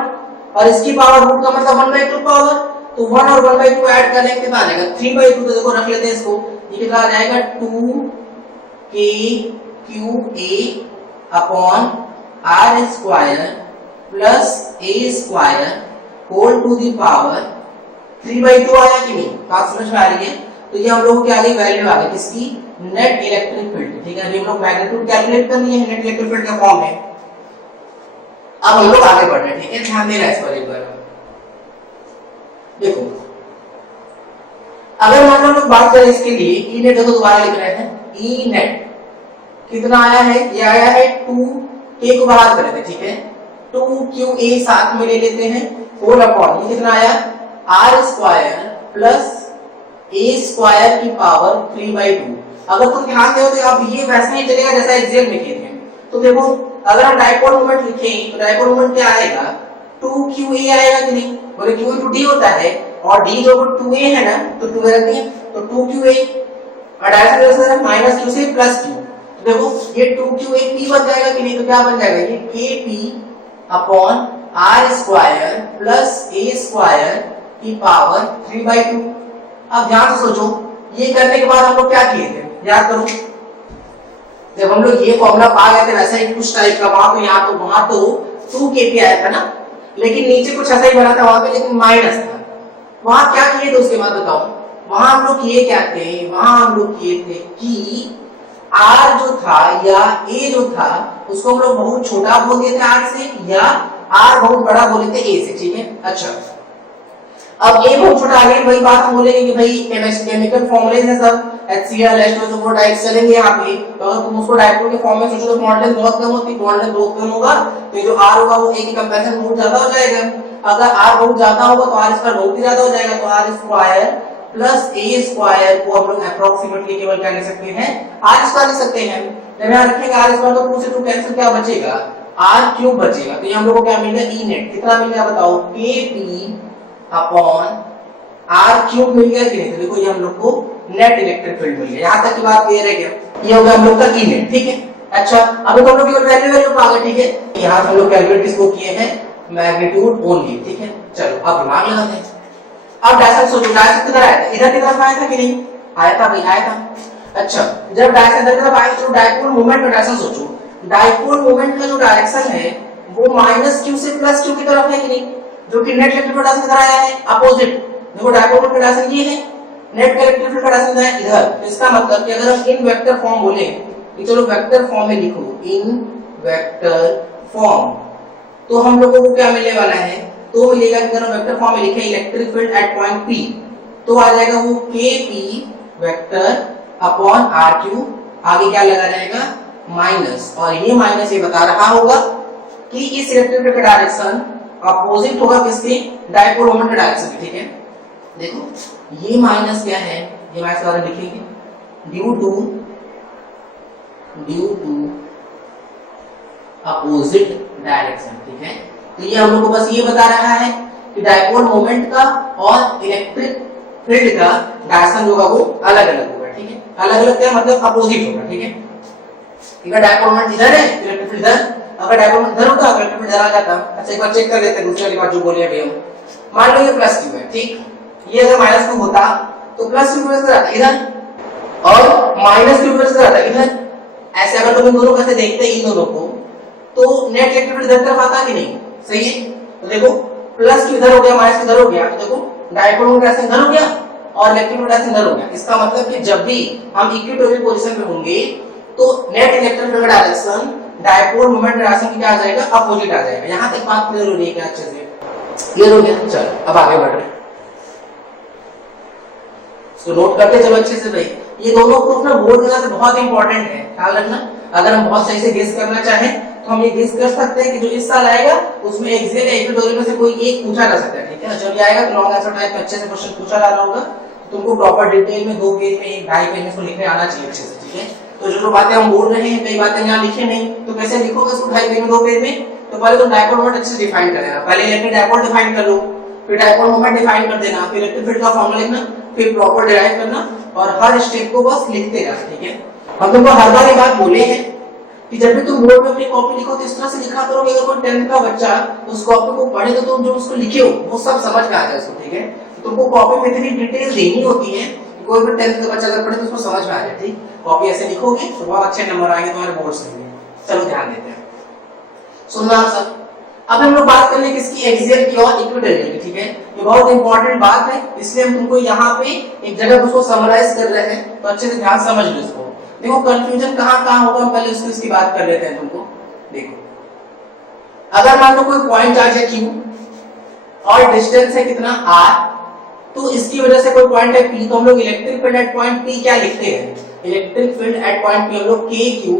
और इसकी पावर रूट का मतलब 1/2 पावर, तो 1 और 1/2 ऐड करने के कितना आ जाएगा? 3/2। तो देखो रख लेते हैं इसको, ये कितना आ जाएगा? 2kqa upon r square plus a square whole to the power 3/2 आया कि नहीं? बात समझ में आ रही है? तो ये हम लोगों की आ गई वैल्यू, आ गई किसकी? नेट इलेक्ट्रिक फील्ड, ठीक है। अभी हम लोग मैग्नीट्यूड कैलकुलेट करनी है नेट इलेक्ट्रिक फील्ड का फॉर्म है। अब हम लोग आगे बढ़ रहे हैं, ठीक है, ध्यान देना इस पर एक बार। देखो अगर मान लो लोग बात करें इसके लिए ई नेट, तो दोबारा लिख रहे हैं ई नेट कितना आया है? ये आया है 2k को बाहर कर लेते हैं, ठीक है, 2qa साथ में ले लेते हैं होल अपॉन ये कितना आया? r square plus a square की पावर 3/2। अगर तुम ध्यान दो तो अब ये वैसा ही चलेगा जैसा एग्जाम लिखे थे। तो देखो अगर हम डाइपोल मोमेंट लिखें तो डाइपोल मोमेंट क्या आएगा? 2qa आएगा कि नहीं? बोले q into d होता है, और d जो 2a है ना, तो 2 रख दिए तो 2qa, और डायरेक्ट से माइनस q से प्लस q। तो देखो ये 2qa p बन जाएगा कि नहीं? तो क्या बन जाएगा? ये kp upon r square plus a square की पावर 3/2। अब ध्यान से सोचो, ये करने के बाद हम लोग क्या किए थे? याद करो, जब हम लोग ये फॉर्मूला पा गए थे वैसा ही कुछ टाइप का, वहां तो 2kp आया था ना, लेकिन नीचे कुछ ऐसा ही बना था वहां पे, लेकिन माइनस था। वहां क्या किए थे उसके बाद बताओ? वहां हम लोग किए क्या थे? वहां हम लोग किए थे कि r जो था या a जो था उसको हम लोग बहुत छोटा बोल दिए थे r से, या r बहुत बड़ा बोले थे a से, ठीक है। अच्छा अब a बहुत छोटा आ गया, वही बात हम बोलेंगे कि भाई केमिकल फॉर्मूले हैं सब, HCl H2 तो वो डायरेक्ट चलेंगे यहाँ पे। तो अगर तुम उसको डायरेक्ट के फॉर्म में सोचो तो क्वांटम बहुत कम होती, क्वांटम बहुत कम होगा, तो जो r होगा वो a की कंपैरिजन बहुत ज्यादा हो जाएगा। अगर r बहुत ज्यादा होगा तो r स्क्वायर बहुत ही ज्यादा हो जाएगा, तो r square plus a square को हम लोग अप्रोक्सीमेटली केवल क्या लिख सकते हैं? r स्क्वायर लिख सकते हैं। जब यहाँ रखेंगे r स्क्वायर तो 2 से 2 कैंसिल, क्या बचेगा? r क्यूब बचेगा। तो ये हम लोग को क्या मिल गया? e नेट कितना मिल गया बताओ? kp अपॉन r क्यूब मिल गया कि नहीं? तो देखो ये हम लोग को नेट इलेक्ट्रिक फील्ड मिल गया। यहां तक की बात क्लियर है क्या? ये हो गया हम लोग का ई नेट, ठीक है। अच्छा अभी तो हम लोग केवल वैल्यू पा गए, ठीक है। यहां हम लोग कैलकुलेट किसको किए हैं? मैग्नीट्यूड ओनली, ठीक है। चलो अब दिमाग लगाते हैं। अब डायरेक्ट सोचो, डायरेक्ट किधर आया था? इधर की तरफ आया था कि नहीं? आया था भाई, आया था। अच्छा जब डायरेक्ट इधर की तरफ आया तो डायपोल मोमेंट में डायरेक्ट सोचो, डाइपोल मोमेंट का जो डायरेक्शन है वो माइनस क्यू से प्लस क्यू की तरफ है कि नहीं, जो कि नेट इलेक्ट्रिक फील्ड डायरेक्शन किधर आया है, अपोजिट। देखो डाइपोल मोमेंट का डायरेक्शन ये है, नेट इलेक्ट्रिक फील्ड का डायरेक्शन है इधर। तो इसका मतलब कि अगर हम इन वेक्टर फॉर्म बोले कि चलो वेक्टर फॉर्म में लिखो, इन वेक्टर फॉर्म, तो हम लोगों को क्या मिलने वाला है, तो मिलेगा कि अगर हम वेक्टर फॉर्म में लिखे electric field at point P, तो आ जाएगा वो KP वेक्टर अपॉन RQ, आगे क्या लगा रहेगा माइनस, और ये माइनस ये बता रहा होगा कि इस इलेक्ट्रिक फील्ड का डायरेक्शन अपोजिट होगा किसके, डाइपोल मोमेंट के डायरेक्शन के। ठीक है, देखो ये माइनस क्या है, ये माइनस बारे में लिखेंगे ड्यू टू अपोजिट डायरेक्शन। ठीक है, तो ये हम लोग को बस ये बता रहा है कि डाइपोल मोमेंट का और इलेक्ट्रिक फील्ड का डायरेक्शन जो होगा वो अलग अलग होगा। ठीक है, अलग अलग क्या मतलब अपोजिट होगा। ठीक है, इधर डाइपोल मोमेंट इधर है, इलेक्ट्रिक फील्ड इधर, अगर डाइपोल मोमेंट इधर होता इलेक्ट्रिक फील्ड इधर आ जाता। अच्छा एक बार चेक कर लेते हैं दूसरी वाली बात जो बोली अभी हम, मान लो ये प्लस क्यू है, ठीक, ये अगर माइनस क्यू होता तो प्लस क्यू किधर आता इधर, और माइनस क्यू किधर आता इधर। ऐसे अगर तुम इन दोनों को ऐसे देखते इन दोनों को, तो नेट इलेक्ट्रिक फील्ड इधर तरफ आता कि नहीं, सही है। तो देखो प्लस क्यू इधर हो गया, माइनस इधर हो गया, तो देखो डाइपोल मोमेंट ऐसे इधर हो गया और इलेक्ट्रिक फील्ड ऐसे इधर हो गया। इसका मतलब कि जब भी हम इक्विटोरियल पोजीशन में होंगे तो नेट इलेक्ट्रिक फील्ड का डायरेक्शन डाइपोल मोमेंट डायरेक्शन की क्या आ जाएगा, अपोजिट आ जाएगा। यहां तक बात क्लियर हो रही है क्या, अच्छे से क्लियर हो गया। चलो अब आगे बढ़ रहे हैं, तो नोट करते चलो अच्छे से भाई। ये दोनों प्रूफ ना बोर्ड के साथ बहुत इंपॉर्टेंट है, ख्याल रखना। अगर हम बहुत सही से गेस करना चाहें तो हम ये गेस कर सकते हैं कि जो इस साल आएगा उसमें एक्सियल या इक्विटोरियल में से कोई एक पूछा जा सकता है। ठीक है ना, जब ये आएगा तो लॉन्ग आंसर टाइप में अच्छे से क्वेश्चन पूछा जा रहा होगा, तुमको प्रॉपर डिटेल में 2 पेज में 1.5 पेज में इसको लिखने आना चाहिए अच्छे से। ठीक है, तो जो बातें हम बोल रहे हैं कई बातें यहाँ लिखे नहीं, तो कैसे लिखोगे इसको 2.5 पेज में 2 पेज में। तो पहले तुम डाइपोल मोमेंट अच्छे से डिफाइन कर लेना, पहले इलेक्ट्रिक डाइपोल डिफाइन कर लो, फिर डाइपोल मोमेंट डिफाइन कर देना, फिर इलेक्ट्रिक फील्ड का फॉर्मूला लिखना, फिर प्रॉपर डिराइव करना, और हर स्टेप को बस लिखते जाना। ठीक है, हम तुमको हर बार ये बात बोले हैं कि जब भी तुम बोर्ड में अपनी कॉपी लिखो तो इस तरह से लिखा करोगे, अगर कोई 10th का बच्चा उस कॉपी को पढ़े तो तुम जो उसको लिखे हो वो सब समझ में आ जाए उसको। ठीक है, तुमको कॉपी में इतनी डिटेल देनी होती है कि कोई भी 10th का बच्चा अगर पढ़े तो उसको समझ में आ जाए। ठीक, कॉपी ऐसे लिखोगे तो बहुत अच्छे नंबर आएंगे तुम्हारे बोर्ड से। चलो ध्यान देते हैं, सुनना सब। अब हम लोग बात करेंगे किसकी, एक्सियल की और इक्विटोरियल की। ठीक है, ये बहुत इंपॉर्टेंट बात है, इसलिए हम तुमको यहाँ पे एक जगह उसको समराइज कर रहे हैं, तो अच्छे से ध्यान समझ लो इसको। देखो कंफ्यूजन कहाँ होगा, हम पहले उसकी बात कर लेते हैं तुमको। देखो अगर मान लो कोई पॉइंट चार्ज है Q और डिस्टेंस है कितना R, तो इसकी वजह से कोई पॉइंट है P, तो हम लोग electric field at point P क्या लिखते हैं, electric field at point P हम लोग KQ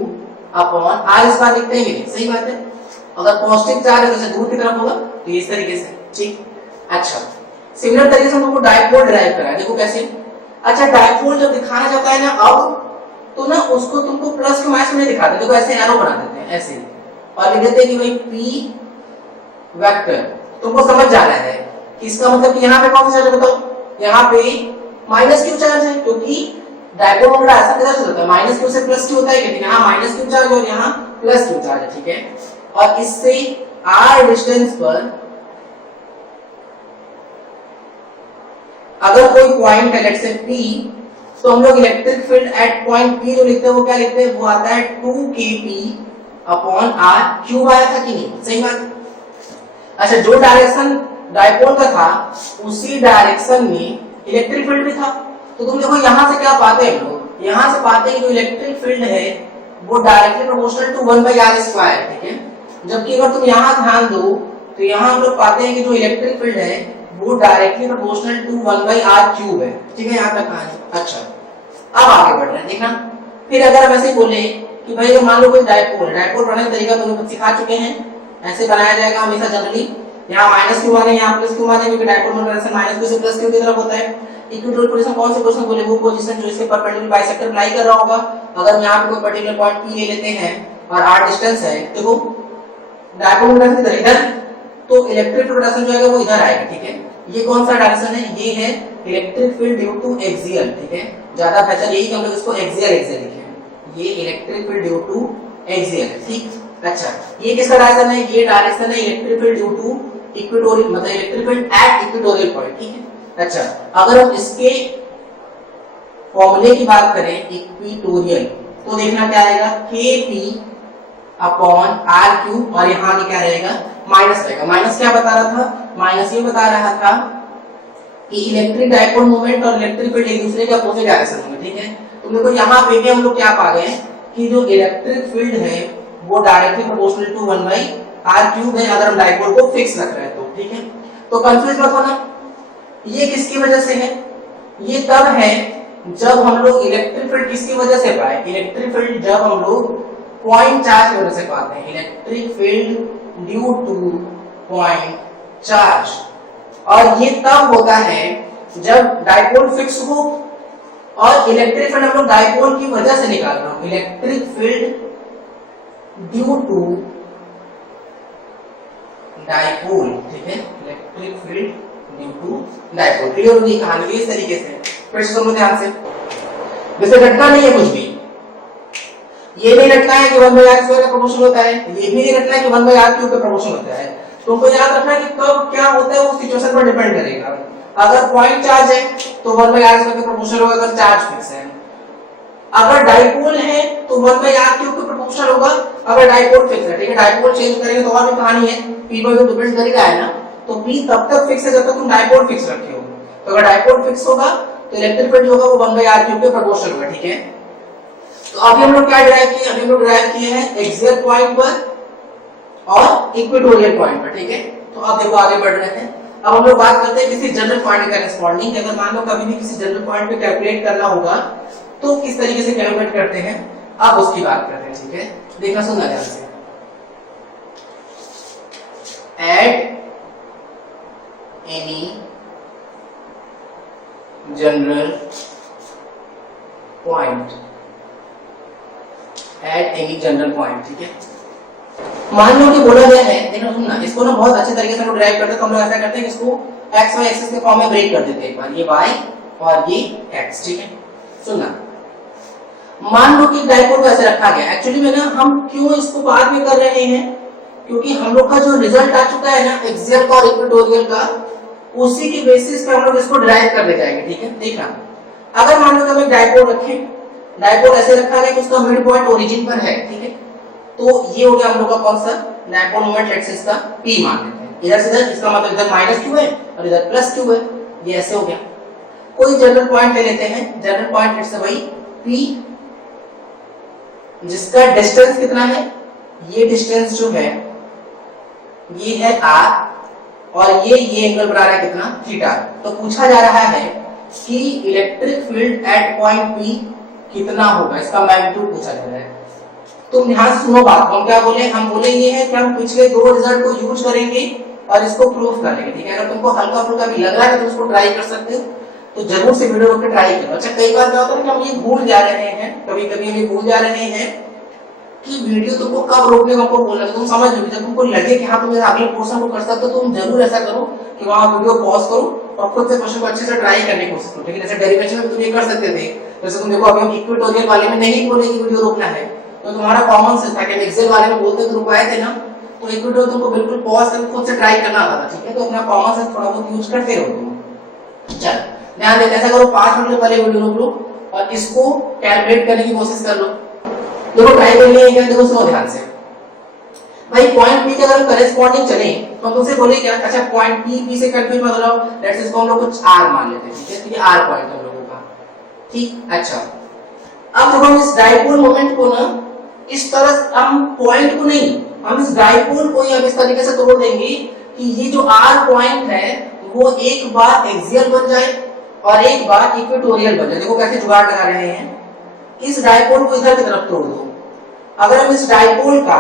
अपॉन R इस बार लिखते हैं। सही बात है, अगर पॉजिटिव चार्ज है तो दूर की तरफ होगा, तो इस तरीके से। ठीक, अच्छा सिमिलर तरीके से हम लोग डाइपोल डिराइव करा है, देखो कैसे। अच्छा डाइपोल जब दिखाना जाता है ना अब, तो ना उसको तुमको प्लस के माइनस में नहीं दिखाते, देखो ऐसे एरो बना देते हैं ऐसे, और लिख देते हैं कि भाई P वेक्टर। तुमको समझ जाना है कि इसका मतलब कि यहाँ पे कौन सा चार्ज है बताओ, यहाँ पे माइनस क्यू चार्ज है, क्योंकि डाइपोल मोमेंट ऐसा किधर से होता है, माइनस क्यू से प्लस क्यू होता है, लेकिन यहाँ माइनस क्यू चार्ज और यहाँ प्लस क्यू चार्ज है। ठीक है, और इससे R डिस्टेंस पर अगर कोई पॉइंट है लेट्स से P, तो हम लोग electric field at point P जो लिखते हैं वो क्या लिखते हैं, वो आता है 2kP अपॉन R। क्यूब आया था कि नहीं, सही बात। अच्छा जो डायरेक्शन डाइपोल का था उसी डायरेक्शन में इलेक्ट्रिक फील्ड भी था, तो तुम देखो यहाँ से क्या पाते हैं हम लोग, यहाँ से पाते हैं कि जो इलेक्ट्रिक फील्ड है वो डायरेक्टली प्रोपोर्शनल टू 1/r²। ठीक है, जबकि अगर तुम यहाँ ध्यान दो तो यहाँ हम लोग पाते हैं कि जो इलेक्ट्रिक फील्ड है वो डायरेक्टली प्रोपोर्शनल टू 1/r³ है। ठीक है, यहाँ तक कहानी। अच्छा अब आगे बढ़ रहे हैं, देखना। फिर अगर हम ऐसे बोले कि भाई अगर मान लो कोई डाइपोल बनाने का तरीका तो सिखा चुके हैं, ऐसे बनाया जाएगा हमेशा जनरली, यहाँ माइनस क्यू माने यहाँ प्लस क्यू माने, क्योंकि डाइपोल में डायरेक्शन माइनस क्यू से प्लस क्यू की तरफ होता है। इक्विटोरियल पोजीशन कौन सी पोजीशन बोले, वो पोजीशन जो इसके परपेंडिकुलर बाइसेक्टर लाई कर रहा होगा। अगर यहाँ पे कोई पर्टिकुलर पॉइंट P ले लेते हैं और R डिस्टेंस है, देखो डाइपोल में डायरेक्शन इधर, तो इलेक्ट्रिक फील्ड डायरेक्शन जो है वो इधर आएगा। ठीक है, ये कौन सा डायरेक्शन है, ये है electric field due to axial. ठीक है, ज्यादा बेहतर यही कि हम लोग इसको एक्सियल लिखें, ये electric field due to axial है। ठीक, अच्छा ये किसका डायरेक्शन है, ये डायरेक्शन है electric field due to equatorial, मतलब electric field at equatorial point. ठीक है, अच्छा अगर हम इसके फॉर्मूले की बात करें इक्विटोरियल, तो देखना क्या आएगा, KP अपॉन आर क्यूब और यहाँ क्या रहेगा माइनस रहेगा। माइनस क्या बता रहा था, माइनस ये बता रहा था कि इलेक्ट्रिक डाइपोल मोमेंट और इलेक्ट्रिक फील्ड एक दूसरे के अपोजिट डायरेक्शन में, ठीक है। तो देखो यहाँ पे भी हम लोग क्या पा गए कि जो इलेक्ट्रिक फील्ड है वो directly proportional to 1 by r cube है अगर हम डाइपोल को फिक्स रख रहे हैं तो, ठीक है। तो कंफ्यूज मत होना, ये किसकी वजह से है, ये तब है जब हम लोग इलेक्ट्रिक फील्ड किसकी वजह से पाए, इलेक्ट्रिक फील्ड जब हम लोग पॉइंट चार्ज की वजह से पाते हैं, electric field due two point charge. और ये तब होता है जब डाइपोल फिक्स हो और इलेक्ट्रिक फील्ड हम लोग डाइपोल की वजह से निकाल रहे हो, electric field due to dipole, ठीक है, electric field due to dipole. Clear होगी कहानी इस तरीके से, फिर से सुनो ध्यान से। वैसे रटना नहीं है कुछ भी, ये नहीं रटना है कि 1 बाई आर स्क्वायर का प्रोपोर्शन होता है, ये भी नहीं रटना है कि 1 बाई आर क्यूब का प्रोपोर्शन होता है। तुमको याद रखना है कि कब क्या होता है वो सिचुएशन पर डिपेंड करेगा। अगर पॉइंट चार्ज है तो 1 बाई आर स्क्वायर का प्रोपोर्शन होगा अगर चार्ज फिक्स है। अगर डाइपोल है तो 1 बाई आर क्यूब का प्रोपोर्शन होगा अगर डाइपोल फिक्स है, ठीक है। डाइपोल चेंज करेंगे तो और भी कहानी है, पी पर तो डिपेंड करेगा है ना। तो पी तब तक फिक्स है जब तक तुम डाइपोल फिक्स रखे हो। तो अगर डाइपोल फिक्स होगा तो इलेक्ट्रिक फील्ड होगा वो 1 बाई आर क्यूब के प्रोपोर्शनल होगा, ठीक है। तो अभी हम लोग क्या डिराइव किए, अभी हम लोग डिराइव किए हैं एक्सियल पॉइंट पर और इक्वेटोरियल पॉइंट पर, ठीक है। तो अब देखो आगे बढ़ रहे हैं। अब हम लोग बात करते हैं किसी जनरल पॉइंट के करेस्पॉन्डिंग। अगर मान लो कभी भी किसी जनरल पॉइंट पे कैलकुलेट करना होगा तो किस तरीके से कैलकुलेट करते हैं, अब उसकी बात करते हैं, ठीक है। देखना सुनना ध्यान से। At any general point, at any general point, ठीक है। मान लो कि बोला गया है, देखना सुनना, इसको ना बहुत अच्छे तरीके से हम ड्राइव करते हैं। तो हम लोग ऐसा करते हैं कि इसको एक्स वाई एक्सिस के फॉर्म में ब्रेक कर देते हैं। एक बार ये वाई और ये एक्स, ठीक है। सुनना, मान लो कि डाइपोल को ऐसे रखा गया। एक्चुअली में ना हम क्यों इसको बाद में कर रहे हैं, क्योंकि हम लोग का जो रिजल्ट आ चुका है ना एक्सियल का और इक्वेटोरियल का, उसी के बेसिस पे हम लोग इसको ड्राइव करने जाएंगे, ठीक है। देखना, अगर मान लो कि हम एक डाइपोल रखें, डाइपोल ऐसे रखा गया कि उसका मिड पॉइंट ओरिजिन पर है, ठीक है। तो ये हो गया हम लोग का कौन सा डाइपोल मोमेंट, लेट्स से इसका p मान लेते हैं। इधर से इधर इसका मतलब इधर माइनस q है और इधर प्लस q है, ये ऐसे हो गया। कोई जनरल पॉइंट ले लेते हैं, जनरल पॉइंट लेट्स से भाई p, जिसका डिस्टेंस कितना है, ये डिस्टेंस जो है ये है r और ये एंगल बना रहा है कितना, थीटा। तो पूछा जा रहा है कि electric field at point p कितना होगा, इसका मैग्नीट्यूड पूछा जा रहा है। तुम ध्यान से सुनो बात, हम क्या बोले, हम बोले ये है कि हम पिछले दो रिजल्ट को यूज करेंगे और इसको प्रूफ करेंगे, ठीक है। अगर तुमको हल्का फुल्का भी लग रहा है तो उसको ट्राई कर सकते हो, तो जरूर से वीडियो रोक के ट्राई करो। अच्छा, कई बार क्या होता है कि हम ये भूल जा रहे हैं, कभी कभी हम ये भूल जा रहे हैं कि वीडियो तुमको कब रोकने को हमको बोलना है। तुम समझ लो, जब तुमको लगे कि हाँ तुम अगले पोर्शन को कर सकते हो तो तुम जरूर ऐसा करो कि वहां वीडियो पॉज करो और खुद से क्वेश्चन को अच्छे से ट्राई करने की कोशिश करो, ठीक है। जैसे डेरिवेशन में तुम ये कर सकते थे, जैसे तुम देखो अभी हम इक्वेटोरियल वाले में नहीं बोले कि वीडियो रोकना है, तो तुम्हारा कॉमन सेंस था कि एक्सेल वाले में बोलते तो रुकाए थे ना, तो इक्वेटोरियल तुमको बिल्कुल पॉज करके खुद से ट्राई करना आता था, ठीक है। तो अपना कॉमन सेंस थोड़ा बहुत यूज करते रहो तुम। चल ध्यान देते, ऐसा करो 5 मिनट पहले वीडियो रोक लो और इसको कैलकुलेट करने की कोशिश कर लो। देखो ट्राई कर लिए, देखो सुनो ध्यान से भाई। पॉइंट p के अगर करेस्पॉन्डिंग चले तो हम तुमसे बोले क्या, अच्छा पॉइंट p से कंफ्यूज मत हो, लेट्स इसको हम लोग कुछ r मान लेते हैं, ठीक है। तो ये r पॉइंट हम लोगों का, ठीक। अच्छा, अब जब हम इस डाइपोल मोमेंट को ना इस तरह, हम पॉइंट को नहीं, हम इस डाइपोल को हम इस तरीके से तोड़ देंगे कि ये जो r पॉइंट है वो एक बार एक्सियल बन जाए और एक बार इक्वेटोरियल बन जाए। देखो कैसे जुगाड़ लगा रहे हैं, इस डाइपोल को इधर की तरफ तोड़ दो। अगर हम इस डाइपोल का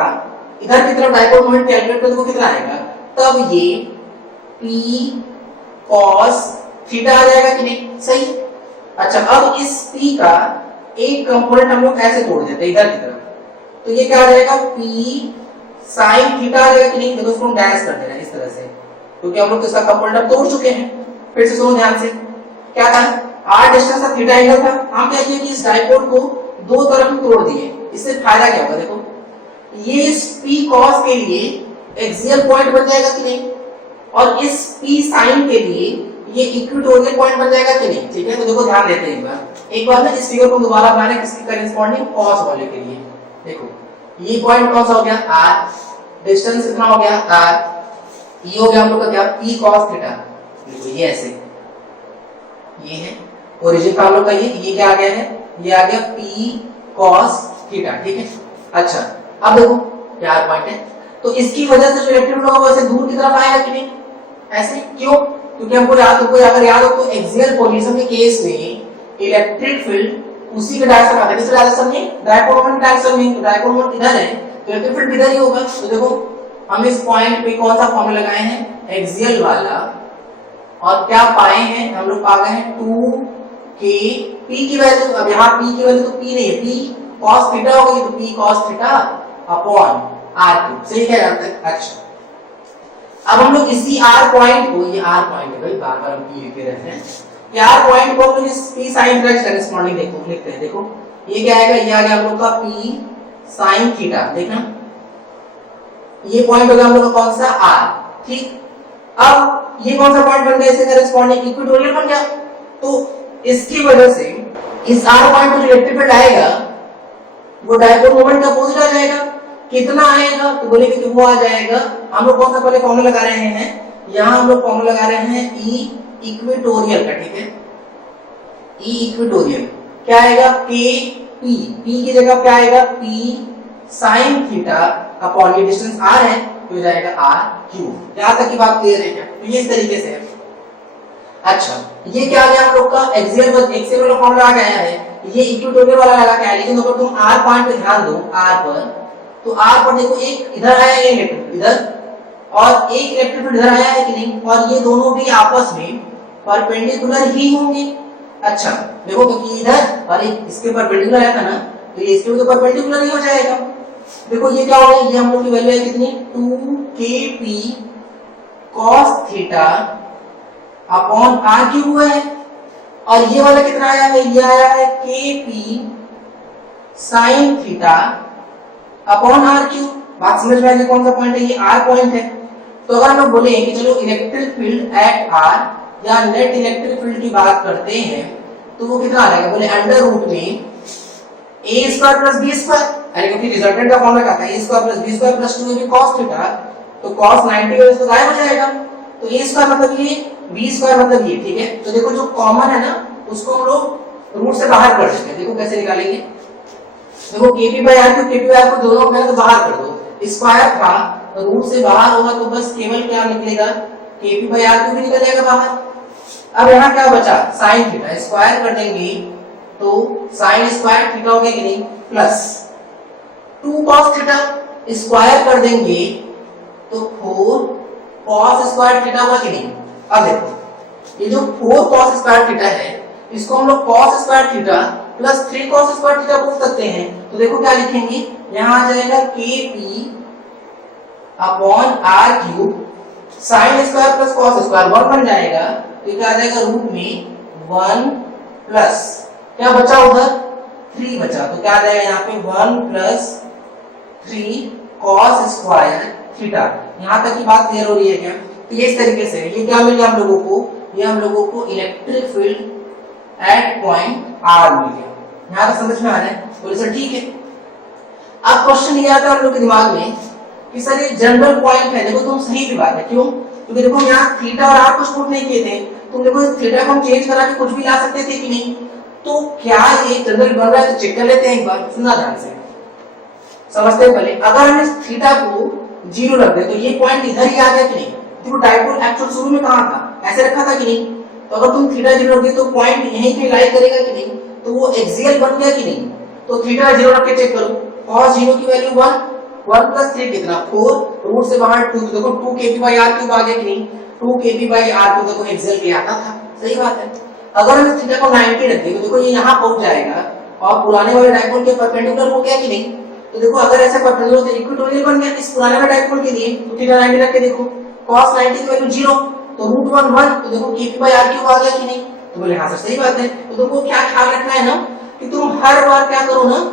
इधर की तरफ डाइपोल मोमेंट कैलकुलेट करें तो कितना आएगा, तब ये p cos थीटा आ जाएगा कि नहीं, सही। अच्छा, अब इस p का एक कंपोनेंट हम लोग ऐसे तोड़ देते हैं इधर की तरफ, तो ये क्या आ जाएगा, p sin थीटा आ जाएगा कि नहीं। देखो इसको हम डैश कर दे रहे हैं इस तरह से, क्योंकि हम लोग इसका कंपोनेंट अब तोड़ चुके हैं। फिर से सुनो ध्यान से, क्या था, r डिस्टेंस था, थीटा एंगल था। हम क्या किए कि इस डाइपोल को दो तरफ तोड़ दिए। इससे फायदा क्या होगा, देखो ये इस p cos के लिए एक्सियल पॉइंट बन जाएगा कि नहीं, और इस p sin के लिए ये इक्वेटोरियल पॉइंट बन जाएगा कि नहीं, ठीक है। तो देखो ध्यान देते हैं एक बार ना इस फिगर को दोबारा बना रहे हैं किसके करेस्पॉन्डिंग, cos वाले के लिए। देखो ये पॉइंट कौन सा हो गया आर, डिस्टेंस कितना हो गया आर, ये हो गया हम लोग का क्या पी कॉस थीटा, देखो ये ऐसे ये है ओरिजिन का हम लोग का ये क्या आ गया है, ये आ गया पी कॉस थीटा, ठीक है। अच्छा अब देखो क्या पॉइंट है, तो इसकी वजह से जो इलेक्ट्रिक फील्ड होगा वो ऐसे दूर की तरफ आएगा कि नहीं, ऐसे क्यों, क्योंकि हमको अगर याद हो तो एक्सियल पोजीशन के केस में इलेक्ट्रिक फील्ड उसी के डायरेक्शन आता है, किस डायरेक्शन में, डायपोल मोमेंट डायरेक्शन में, तो डायपोल मोमेंट इधर है तो इलेक्ट्रिक फील्ड इधर ही होगा। तो देखो हम इस पॉइंट पे कौन सा फॉर्मूला लगाए हैं एक्सियल वाला, और क्या पाए हैं हम लोग, पा गए हैं 2k p की वैल्यू, अब यहाँ p की वैल्यू तो p नहीं है, p cos थीटा होगी तो p cos theta upon r3, सही कह जाता है। अच्छा अब हम लोग इसी r पॉइंट को, ये r पॉइंट है भाई, बार बार हम p लिख रहे हैं, ये r पॉइंट को हम लोग इस p sin थीटा के करेस्पॉन्डिंग देखो लिखते हैं, देखो ये क्या आएगा, ये आ गया हम लोग का p sin थीटा, देखना ये पॉइंट हो गया हम लोग का कौन सा r, ठीक। अब ये कौन सा पॉइंट बन गया, इससे करेस्पॉन्डिंग इक्वेटोरियल बन गया, तो इसकी वजह से इस r पॉइंट पर जो इलेक्ट्रिक फील्ड आएगा वो डायपोल मोमेंट का अपोजिट आ जाएगा, कितना आएगा तो बोलेंगे कि वो आ जाएगा, हम लोग कौन सा पहले फॉर्मूला लगा रहे हैं, यहाँ हम लोग फॉर्मूला लगा रहे हैं ई इक्वेटोरियल का, ठीक है, ई इक्वेटोरियल क्या आएगा k p, p की जगह क्या आएगा p sin थीटा अपॉन ये डिस्टेंस r है तो हो जाएगा r क्यूब। यहां तक की बात क्लियर है क्या, तो ये इस तरीके से है। अच्छा ये क्या आ गया हम लोग का एक्सियल वाला फॉर्मूला आ गया है, ये इक्वेटोरियल वाला लगा के, लेकिन अगर तुम r पॉइंट पे ध्यान दो, r पर तो r पर देखो एक इधर आया है इलेक्ट्रिक इधर, और एक इलेक्ट्रिक फील्ड इधर आया है कि नहीं, और ये दोनों भी आपस में परपेंडिकुलर ही होंगे। अच्छा देखो क्योंकि इधर और एक इसके परपेंडिकुलर आया था ना, तो ये इसके भी तो परपेंडिकुलर ही हो जाएगा। देखो ये क्या हो गया, ये हम लोग की वैल्यू है कितनी 2kp cos theta upon r cube हुआ है, और ये वाला कितना आया है, ये आया है kp sin theta upon r cube. बात समझ में आ गई कौन सा पॉइंट है, ये r पॉइंट है। तो अगर हम लोग बोले कि चलो इलेक्ट्रिक फील्ड एट r या नेट इलेक्ट्रिक फील्ड की बात करते हैं तो वो कितना आ जाएगा, बोले अंडर रूट में a square plus b square, अरे क्योंकि रिजल्टेंट का फॉर्मूला क्या था a square plus b square plus 2ab cos theta, तो cos 90 वजह से गायब हो जाएगा, तो a स्क्वायर मतलब ये b स्क्वायर मतलब ये, ठीक है। तो देखो जो कॉमन है ना उसको हम लोग रूट से बाहर कर देते हैं, देखो कैसे निकालेंगे, देखो kp/r को दोनों पहले तो बाहर कर दो, स्क्वायर था रूट से बाहर होगा तो बस केवल क्या निकलेगा kp/r भी निकल जाएगा बाहर। अब यहाँ क्या बचा sin थीटा, स्क्वायर कर देंगे तो sin स्क्वायर थीटा हो गया कि नहीं, प्लस 2 cos थीटा, स्क्वायर कर देंगे तो 4 cos स्क्वायर थीटा हुआ कि नहीं। अब देखो ये जो 4 cos स्क्वायर थीटा है इसको हम लोग cos square theta plus 3 cos square theta बोल सकते हैं, तो देखो क्या लिखेंगे, यहाँ आ जाएगा kp upon r cube sin square plus cos square 1 बन जाएगा, तो क्या आ जाएगा रूट में 1 प्लस क्या बचा उधर 3 बचा, तो क्या आ जाएगा यहाँ पे 1 प्लस 3 cos स्क्वायर थीटा। यहाँ तक की बात क्लियर हो रही है क्या, तो ये इस तरीके से ये क्या मिल गया हम लोगों को, ये हम लोगों को electric field at point r मिल गया। यहाँ तक समझ में आ रहा है, बोले सर ठीक है। अब क्वेश्चन ये आता है हम लोग के दिमाग में कि सर ये जनरल पॉइंट है, देखो तुम सही भी बात है, क्यों, क्योंकि देखो यहाँ थीटा और r कुछ पुट नहीं किए थे, तुम देखो थीटा को हम चेंज करा के कुछ भी ला सकते थे कि नहीं, तो क्या ये जनरल बन रहा है, तो चेक कर लेते हैं एक बार, सुनना ध्यान से समझते हैं पहले। अगर हम इस थीटा को 0 रख दें तो ये पॉइंट इधर ही आ गया कि नहीं, देखो डायपोल एक्चुअल शुरू में कहाँ था, ऐसे रखा था कि नहीं, तो अगर तुम थीटा 0 रख दे तो पॉइंट यहीं पे लाई करेगा कि नहीं, तो वो एक्सियल बन गया कि नहीं, तो थीटा 0 रख के चेक करो, cos 0 की वैल्यू 1 प्लस 3 कितना 4, रूट से बाहर 2, देखो 2kp/r क्यूब आ गया कि नहीं, 2kp/r को देखो एक्सियल पे आता था, सही बात है। अगर हम थीटा को 90 रख दें तो देखो ये यहाँ पहुंच जाएगा और पुराने वाले डायपोल के परपेंडिकुलर हो गया कि नहीं, तो देखो अगर ऐसा परपेंडिकुलर तो इक्वेटोरियल बन गया इस पुराने वाले डायपोल के लिए, तो थीटा 90 रख के देखो cos 90 की वैल्यू 0, तो रूट 1 तो देखो kp/r क्यूब आ गया कि नहीं, तो बोले हाँ सर सही बात है। तो तुमको क्या ख्याल रखना है ना कि तुम हर बार क्या करो ना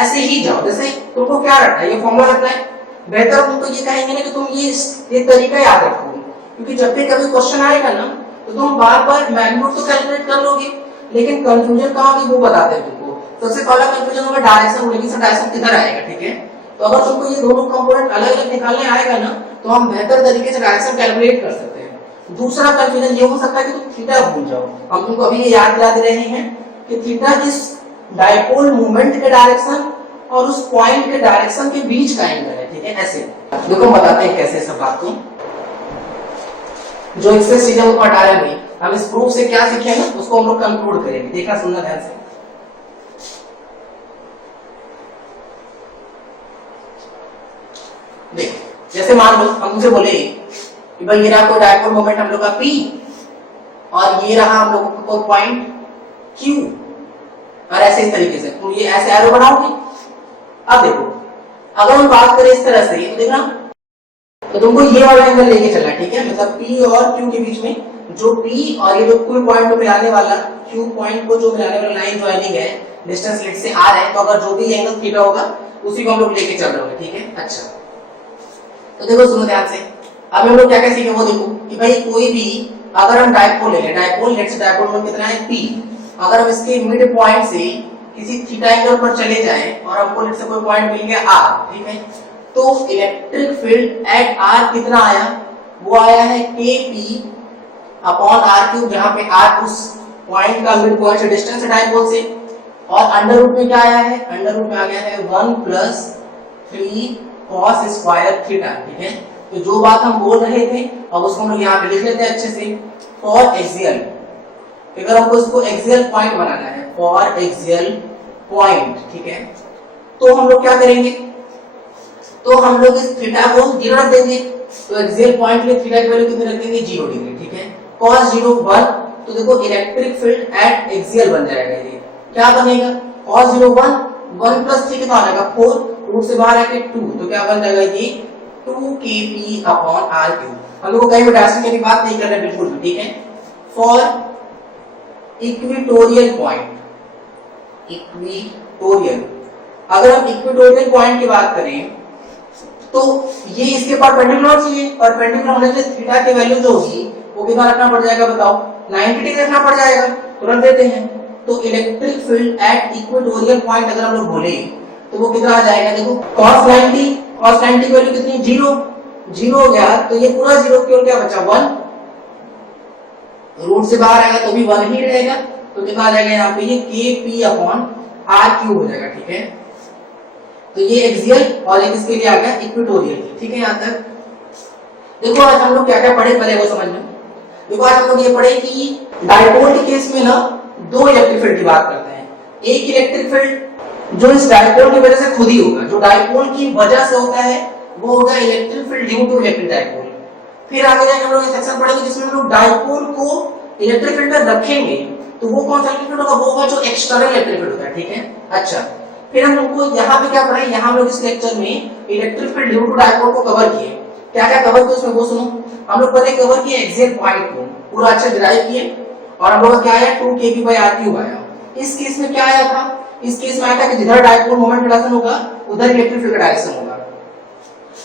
ऐसे ही जाओ, जैसे तुमको क्या रखना है, ये फॉर्मूला रखना है, बेहतर तुमको ये कहेंगे ना कि तुम ये तरीका याद रखोगे, क्योंकि जब भी कभी क्वेश्चन आएगा ना तो तुम बार बार मैग्नीट्यूड तो कैलकुलेट कर लोगे, लेकिन कंफ्यूजन कहाँ होगी वो बताते हैं तुमको। सबसे पहला कंफ्यूजन होगा डायरेक्शन, लेकिन सर डायरेक्शन किधर आएगा, ठीक है, तो अगर तुमको ये दोनों कंपोनेंट अलग अलग निकालने आएगा ना, तो हम बेहतर तरीके से डायरेक्शन कैलकुलेट कर सकते हैं। दूसरा कंफ्यूजन ये हो सकता है कि तुम थीटा भूल जाओ। हम तुमको अभी ये याद दिला दे रहे हैं कि थीटा इस डायपोल मूवमेंट के डायरेक्शन और उस पॉइंट के डायरेक्शन के बीच का एंगल है, ठीक है। ऐसे देखो हम बताते हैं कैसे सब बात को। जो एक्सेस चीजें वो हटा लेंगे, हम इस प्रूफ से क्या सीखेंगे उसको हम लोग कंक्लूड करेंगे। देखना सुनना ध्यान से। देख, जैसे मान लो हम तुमसे बोले कि भाई ये रहा कोई डायपोल मोमेंट हम लोग का P और ये रहा हम लोग का कोई पॉइंट Q, और ऐसे इस तरीके से तुम ये ऐसे एरो बनाओगे। अब देखो अगर हम बात करें इस तरह से, तो देखना तो तुमको ये वाला एंगल लेके चलना है, ठीक है। मतलब P और Q के बीच में जो P और ये जो Q पॉइंट को मिलाने वाला Q पॉइंट को जो मिलाने वाला लाइन ज्वाइनिंग है, डिस्टेंस लेट से R है, तो अगर जो भी एंगल थीटा होगा उसी को हम लोग लेके चल रहे होंगे, ठीक है। अच्छा तो देखो सुनो ध्यान से। अब हम लोग क्या क्या सीखे वो देखो कि भाई कोई भी अगर हम डायपोल ले लें, डायपोल लेट से डायपोल मोमेंट कितना है P, अगर हम इसके मिड पॉइंट से किसी थीटा एंगल पर चले जाएं और हमको लेट से कोई पॉइंट मिल गया R, ठीक है, तो इलेक्ट्रिक फील्ड एट R कितना आया, वो आया है KP अपॉन R क्यूब, जहां पे R उस पॉइंट का मिड पॉइंट से डिस्टेंस है डायपोल से, और अंडर रूट में क्या आया है, अंडर रूट में आ गया है 1 प्लस 3 cos स्क्वायर थीटा, ठीक है। तो जो बात हम बोल रहे थे अब उसको हम लोग यहाँ पे लिख लेते हैं अच्छे से। फॉर एक्सियल, अगर हमको इसको एक्सियल पॉइंट बनाना है, फॉर एक्सियल पॉइंट, ठीक है, तो हम लोग क्या करेंगे, तो हम लोग इस थीटा को 0 रख देंगे। तो एक्सियल पॉइंट में थीटा की वैल्यू कितनी रख देंगे, 0 डिग्री, ठीक है। cos 0 1, तो देखो इलेक्ट्रिक फील्ड एट एक्सियल बन जाएगा। ये क्या बनेगा, cos 0 1 प्लस 3 कितना आ जाएगा 4, रूट से बाहर आके 2, तो क्या बन जाएगा ये 2kp अपॉन r क्यूब। हम लोग कहीं भी डायरेक्शन की बात नहीं कर रहे बिल्कुल भी, ठीक है। फॉर इक्वेटोरियल पॉइंट, इक्वेटोरियल, अगर हम इक्वेटोरियल पॉइंट की बात करें तो ये इसके परपेंडिकुलर चाहिए। परपेंडिकुलर होने से थीटा की वैल्यू जो होगी वो कितना रखना पड़ जाएगा बताओ, 90 डिग्री रखना पड़ जाएगा। तो रख देते हैं। तो electric field at equatorial point अगर हम लोग बोले तो वो कितना आ जाएगा, देखो cos 90 की वैल्यू कितनी 0 हो गया, तो ये पूरा 0 केवल क्या बचा 1, रूट से बाहर आएगा तो भी 1 ही रहेगा, तो कितना आ जाएगा यहाँ पे ये kp अपॉन r क्यूब हो जाएगा, ठीक है। तो ये एक्सियल और एक इसके लिए आ गया इक्वेटोरियल, ठीक है। यहाँ तक देखो आज हम लोग क्या क्या पढ़े पहले वो समझ लो। देखो आज हम लोग ये पढ़े कि डायपोल के केस में ना दो इलेक्ट्रिक फील्ड की बात करते हैं। एक इलेक्ट्रिक फील्ड जो इस डायपोल की वजह से खुद ही होगा, जो डायपोल की वजह से होता है वो होगा electric field due to electric dipole. फिर आगे जाके हम लोग एक सेक्शन पढ़ेंगे जिसमें हम लोग डायपोल को इलेक्ट्रिक फील्ड में रखेंगे, तो वो कौन सा इलेक्ट्रिक फील्ड होगा, वो होगा जो एक्सटर्नल इलेक्ट्रिक फील्ड होता है, ठीक है। अच्छा फिर हम लोग को यहाँ पे क्या पढ़ा है, यहाँ हम लोग इस लेक्चर में electric field due to dipole को कवर किए। क्या क्या कवर किया उसमें वो सुनो। हम लोग पहले कवर किए एक्सियल पॉइंट को पूरा अच्छा डिराइव किए, और हम लोग क्या आया 2kp/r³ आया। इस केस में क्या आया था, इस केस में आया था कि जिधर डायपोल मोमेंट डायरेक्शन होगा उधर इलेक्ट्रिक फील्ड का डायरेक्शन होगा।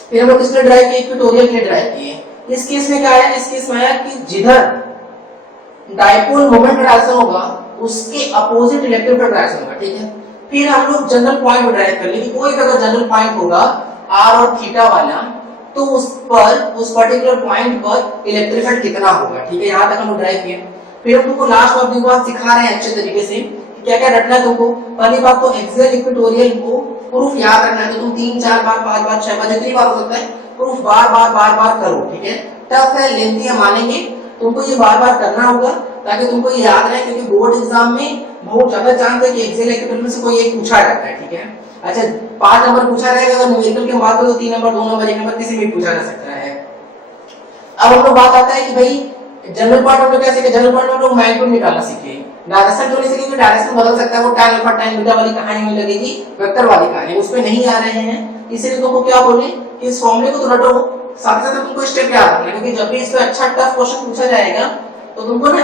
फिर हम लोग किसके ड्राइव किए, इक्वेटोरियल के ड्राइव किए। इस केस में क्या आया, इस केस में आया कि जिधर डायपोल मोमेंट डायरेक्शन होगा उसके अपोजिट इलेक्ट्रिक फील्ड डायरेक्शन होगा, ठीक है। फिर हम लोग जनरल पॉइंट ड्राइव कर लिए, कोई अगर जनरल पॉइंट होगा r और थीटा वाला, तो उस पर उस पर्टिकुलर पॉइंट पर इलेक्ट्रिक फील्ड कितना होगा, ठीक है। यहाँ तक हम लोग ड्राइव किए। फिर हम तुमको लास्ट ऑफ दी बात सिखा रहे हैं अच्छे तरीके से क्या क्या रखना है तुमको। पहली बात तो एक्सियल इक्वेटोरियल को प्रूफ याद रखना है, तो तुम 3 4 बार 5 बार 6 बार जितनी बार हो सकता है प्रूफ बार बार करो, ठीक है। टफ है, लेंथी है, मानेंगे, तुमको ये बार करना होगा ताकि तुमको ये याद रहे, क्योंकि बोर्ड एग्जाम में बहुत ज्यादा चांस है कि एक्सियल इक्वेटोरियल से कोई एक पूछा जाता है, ठीक है। अच्छा 5 नंबर पूछा जाएगा, अगर न्यूमेरिकल के मार्क तो 3 नंबर 2 नंबर 1 नंबर किसी में पूछा जा सकता है। अब हम लोग बात आता है कि भाई जनरल पॉइंट हम लोग क्या सीखे, जनरल पॉइंट हम लोग मैग्नीट्यूड निकालना सीखे। डायरेक्शन जो नहीं सीखे, डायरेक्शन बदल सकता है, वो tan अल्फा tan बीटा वाली कहानी में लगेगी, वेक्टर वाली कहानी उस पे नहीं आ रहे हैं। इसलिए तुमको क्या बोले कि इस फॉर्मूले को तो रटो, साथ साथ तुमको स्टेप याद रखना, क्योंकि जब भी इस पे अच्छा टफ क्वेश्चन पूछा जाएगा तो तुमको ना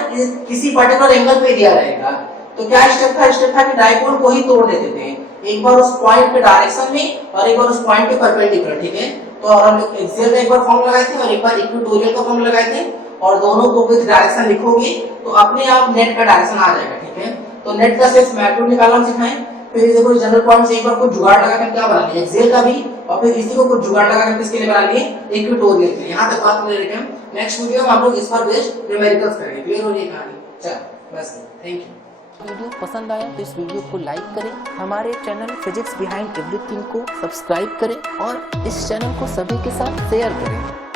किसी पर्टिकुलर एंगल पे दिया रहेगा। तो क्या स्टेप था, स्टेप था कि डायपोल को ही तोड़ देते थे, एक बार उस पॉइंट के डायरेक्शन में और एक बार उस पॉइंट के परपेंडिकुलर, ठीक है। तो और हम लोग एक्सियल में एक बार फॉर्म लगाए थे और एक बार इक्वेटोरियल का फॉर्म लगाए थे, और दोनों को विद डायरेक्शन लिखोगे तो अपने आप नेट का डायरेक्शन आ जाएगा, ठीक है। तो नेट का सिर्फ मैग्नीट्यूड निकालना सिखाएं, फिर देखो जनरल पॉइंट से एक बार कुछ जुगाड़ लगा कर क्या बना लिया एक्सेल का भी, और फिर इसी को कुछ जुगाड़ लगा कर किसके लिए बना लिए इक्वेटोरियल के लिए। यहाँ तक बात क्लियर है। नेक्स्ट वीडियो में हम लोग इस पर बेस्ड न्यूमेरिकल्स करेंगे। क्लियर हो रही है कहानी? चलो बस, थैंक यू। वीडियो पसंद आया तो इस वीडियो को लाइक करें, हमारे चैनल फिजिक्स बिहाइंड एवरीथिंग को सब्सक्राइब करें और इस चैनल को सभी के साथ शेयर करें।